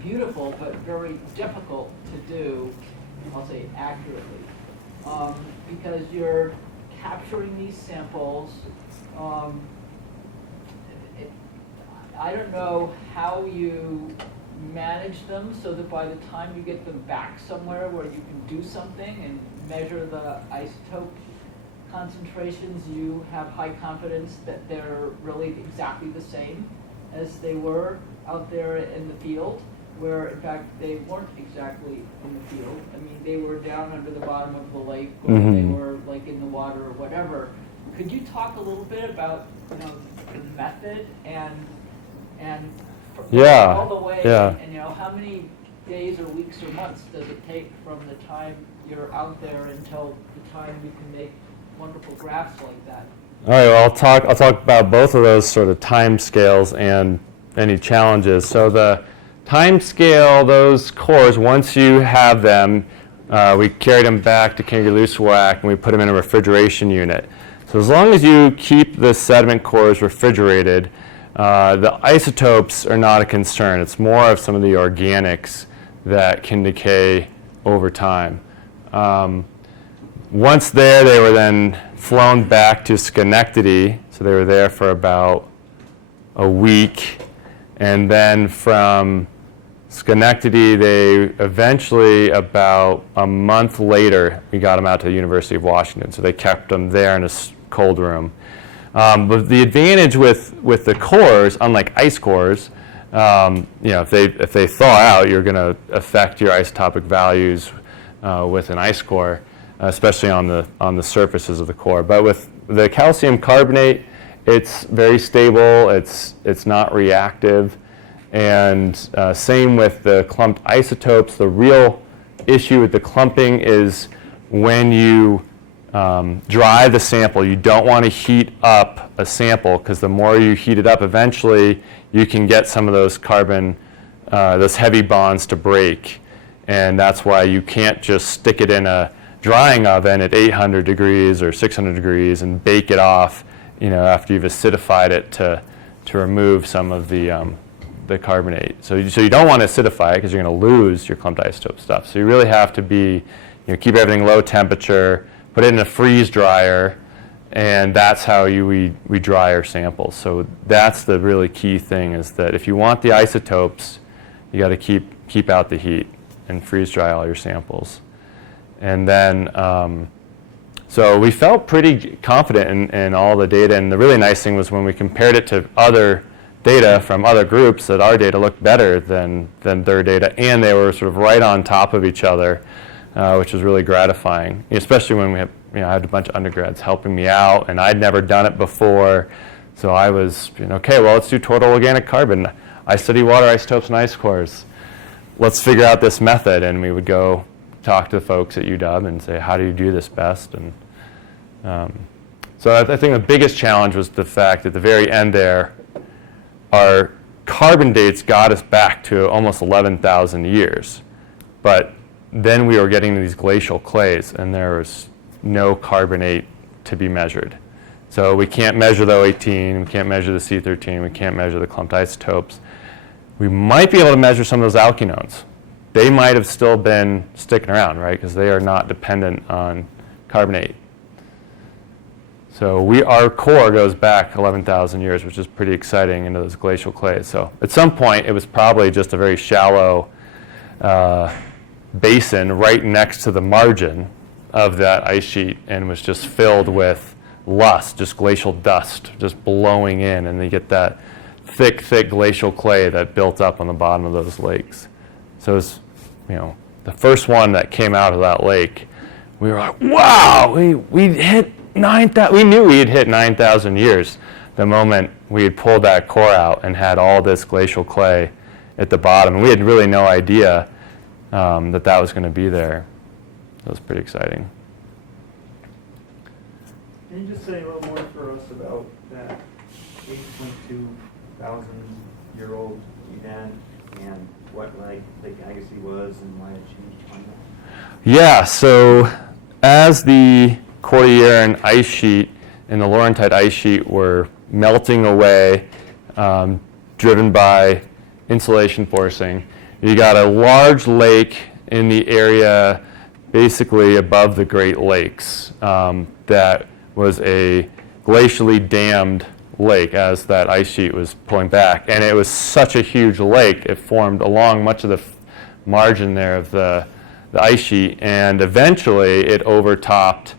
beautiful, but very difficult to do, I'll say accurately, because you're capturing these samples. I don't know how you manage them so that by the time you get them back somewhere where you can do something and measure the isotope concentrations, you have high confidence that they're really exactly the same as they were out there in the field, where in fact they weren't exactly in the field. They were down under the bottom of the lake, or they were like in the water or whatever. Could you talk a little bit about the method and Yeah, all the way, yeah. and how many days or weeks or months does it take from the time you're out there until the time you can make wonderful graphs like that? all right, well, I'll talk about both of those sort of time scales and any challenges. So the time scale, those cores, once you have them, we carried them back to Kangerlussuaq and we put them in a refrigeration unit. So as long as you keep the sediment cores refrigerated, the isotopes are not a concern. It's more of some of the organics that can decay over time. Once there, they were then flown back to Schenectady. So they were there for about a week. And then from Schenectady, they eventually, about a month later, we got them out to the University of Washington. So they kept them there in a cold room. But the advantage with the cores, unlike ice cores, if they thaw out, you're going to affect your isotopic values with an ice core, especially on the surfaces of the core. But with the calcium carbonate, it's very stable. It's not reactive. And same with the clumped isotopes. The real issue with the clumping is when you dry the sample. You don't want to heat up a sample, because the more you heat it up, eventually you can get some of those carbon, those heavy bonds to break. And that's why you can't just stick it in a drying oven at 800 degrees or 600 degrees and bake it off, after you've acidified it to remove some of the carbonate. So you don't want to acidify it, because you're going to lose your clumped isotope stuff. So you really have to keep everything low temperature, put it in a freeze dryer, and that's how we dry our samples. So that's the really key thing, is that if you want the isotopes, you got to keep out the heat and freeze dry all your samples. And then So we felt pretty confident in all the data, and the really nice thing was when we compared it to other data from other groups, that our data looked better than their data, and they were sort of right on top of each other, which was really gratifying, especially when I had a bunch of undergrads helping me out, and I'd never done it before. So I was, okay, well, let's do total organic carbon. I study water isotopes and ice cores. Let's figure out this method, and we would go talk to the folks at UW and say, how do you do this best? And so I think the biggest challenge was the fact at the very end there, our carbon dates got us back to almost 11,000 years. But then we were getting to these glacial clays, and there was no carbonate to be measured. So we can't measure the O18, we can't measure the C13, we can't measure the clumped isotopes. We might be able to measure some of those alkenones. They might have still been sticking around, right? Because they are not dependent on carbonate. So our core goes back 11,000 years, which is pretty exciting, into those glacial clays. So at some point, it was probably just a very shallow basin right next to the margin of that ice sheet, and was just filled with lust, just glacial dust, just blowing in, and you get that thick glacial clay that built up on the bottom of those lakes. So it was, the first one that came out of that lake, we were like, wow, we hit 9,000. We knew we had hit 9,000 years the moment we had pulled that core out and had all this glacial clay at the bottom. And we had really no idea that was going to be there. That was pretty exciting. Can you just say a little more for us about that 8.2 thousand year old event and what Lake Agassiz was and why it changed on that? Yeah, so as the Cordilleran ice sheet and the Laurentide ice sheet were melting away, driven by insulation forcing, you got a large lake in the area basically above the Great Lakes that was a glacially dammed lake as that ice sheet was pulling back. And it was such a huge lake, it formed along much of the margin there of the ice sheet, and eventually it overtopped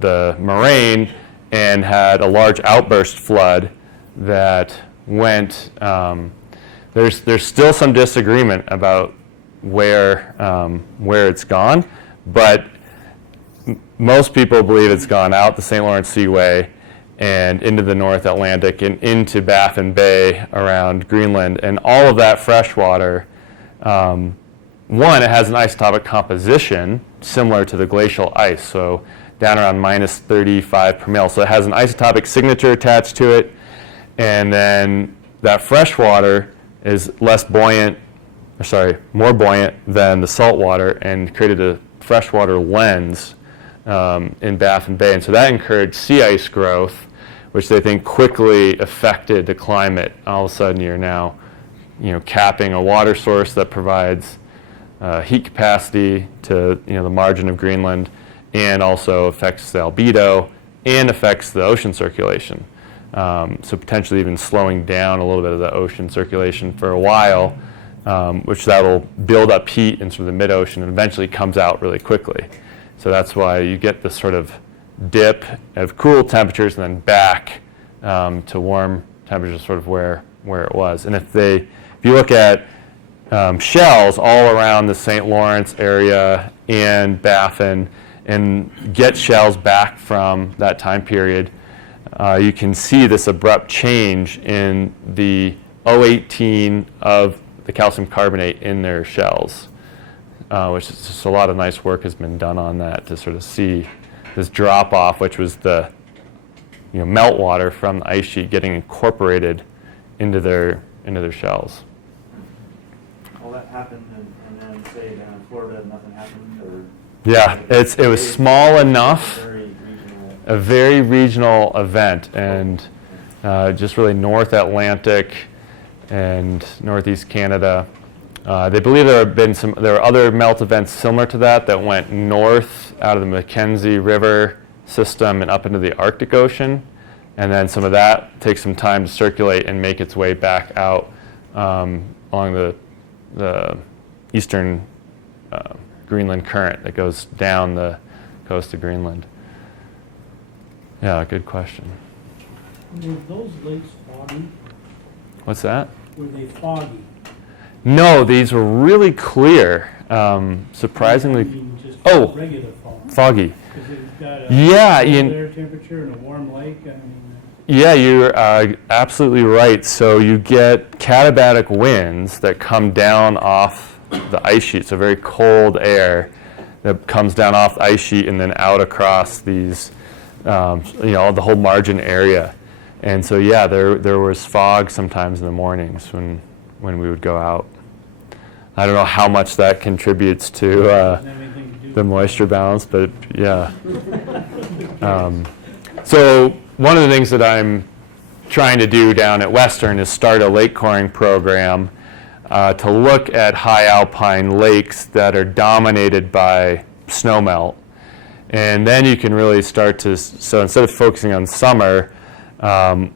the moraine and had a large outburst flood that went, there's still some disagreement about where it's gone, but most people believe it's gone out the St. Lawrence Seaway and into the North Atlantic and into Baffin Bay around Greenland. And all of that fresh water, one, it has an isotopic composition similar to the glacial ice, so down around minus 35 per mil. So it has an isotopic signature attached to it, and then that fresh water is more buoyant than the salt water, and created a freshwater lens in Baffin Bay. And so that encouraged sea ice growth, which they think quickly affected the climate. All of a sudden you're now capping a water source that provides heat capacity to the margin of Greenland, and also affects the albedo and affects the ocean circulation. So potentially even slowing down a little bit of the ocean circulation for a while, which that will build up heat in sort of the mid-ocean and eventually comes out really quickly. So that's why you get this sort of dip of cool temperatures and then back to warm temperatures, sort of where it was. And if you look at shells all around the St. Lawrence area and Baffin, and get shells back from that time period, you can see this abrupt change in the O18 of the calcium carbonate in their shells, which is just a lot of nice work has been done on that to sort of see this drop off, which was the meltwater from the ice sheet getting incorporated into their shells. All that happened, and then say down in Florida, nothing happened, or? Yeah, it was small enough, a very regional event, and just really North Atlantic and Northeast Canada. They believe there are other melt events similar to that went north out of the Mackenzie River system and up into the Arctic Ocean, and then some of that takes some time to circulate and make its way back out along the eastern Greenland current that goes down the coast of Greenland. Yeah, good question. Were those lakes foggy? What's that? Were they foggy? No, these were really clear. Surprisingly, I mean, just oh, regular fog. foggy. Because they've got Yeah, cold air temperature and a warm lake. I mean, Yeah, you're absolutely right. So you get katabatic winds that come down off the ice sheet, so very cold air that comes down off the ice sheet and then out across these, the whole margin area. And so yeah, there was fog sometimes in the mornings when we would go out. I don't know how much that contributes to doesn't have anything to do the with moisture balance, but yeah. So one of the things that I'm trying to do down at Western is start a lake coring program to look at high alpine lakes that are dominated by snowmelt. And then you can really start to, so instead of focusing on summer,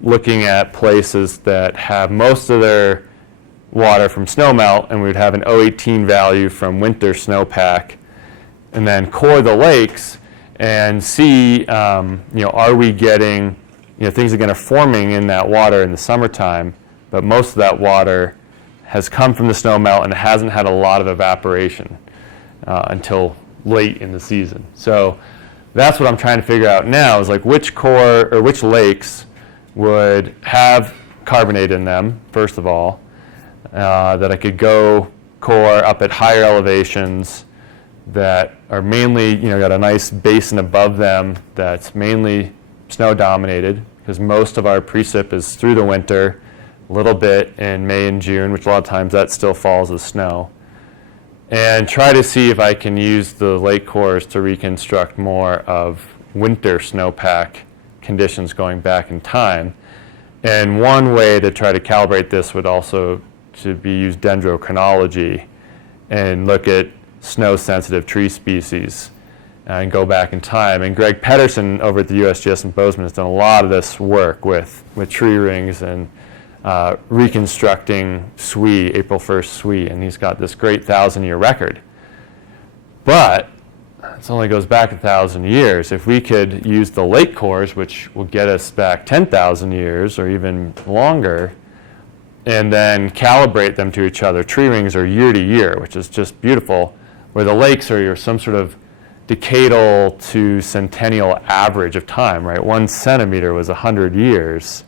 looking at places that have most of their water from snowmelt, and we would have an 018 value from winter snowpack, and then core the lakes and see, are we getting, things again are forming in that water in the summertime, but most of that water has come from the snowmelt and hasn't had a lot of evaporation until late in the season. So that's what I'm trying to figure out now is like which lakes would have carbonate in them, first of all, that I could go core up at higher elevations that are mainly, got a nice basin above them that's mainly snow dominated, because most of our precip is through the winter, a little bit in May and June, which a lot of times that still falls as snow. And try to see if I can use the lake cores to reconstruct more of winter snowpack conditions going back in time. And one way to try to calibrate this would also to be use dendrochronology and look at snow-sensitive tree species and go back in time. And Greg Pedersen over at the USGS in Bozeman has done a lot of this work with tree rings and reconstructing SWE, April 1st SWE, and he's got this great 1,000-year record. But it only goes back 1,000 years. If we could use the lake cores, which will get us back 10,000 years or even longer, and then calibrate them to each other. Tree rings are year to year, which is just beautiful, where the lakes are some sort of decadal to centennial average of time, right? 1 centimeter was 100 years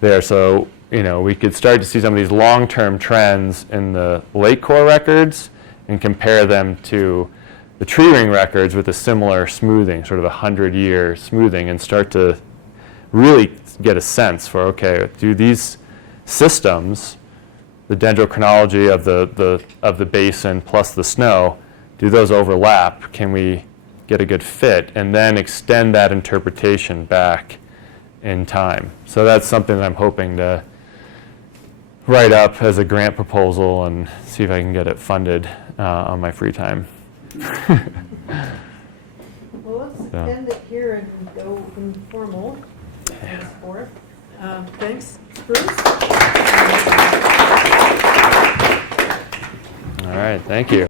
there. So, we could start to see some of these long-term trends in the lake core records and compare them to the tree ring records with a similar smoothing, sort of 100-year smoothing, and start to really get a sense for, okay, do these systems, the dendrochronology of the basin plus the snow, do those overlap? Can we get a good fit? And then extend that interpretation back in time. So that's something that I'm hoping to write up as a grant proposal and see if I can get it funded on my free time. Well, let's end it here and go informal. Henceforth. Thanks, Spruce. All right, thank you.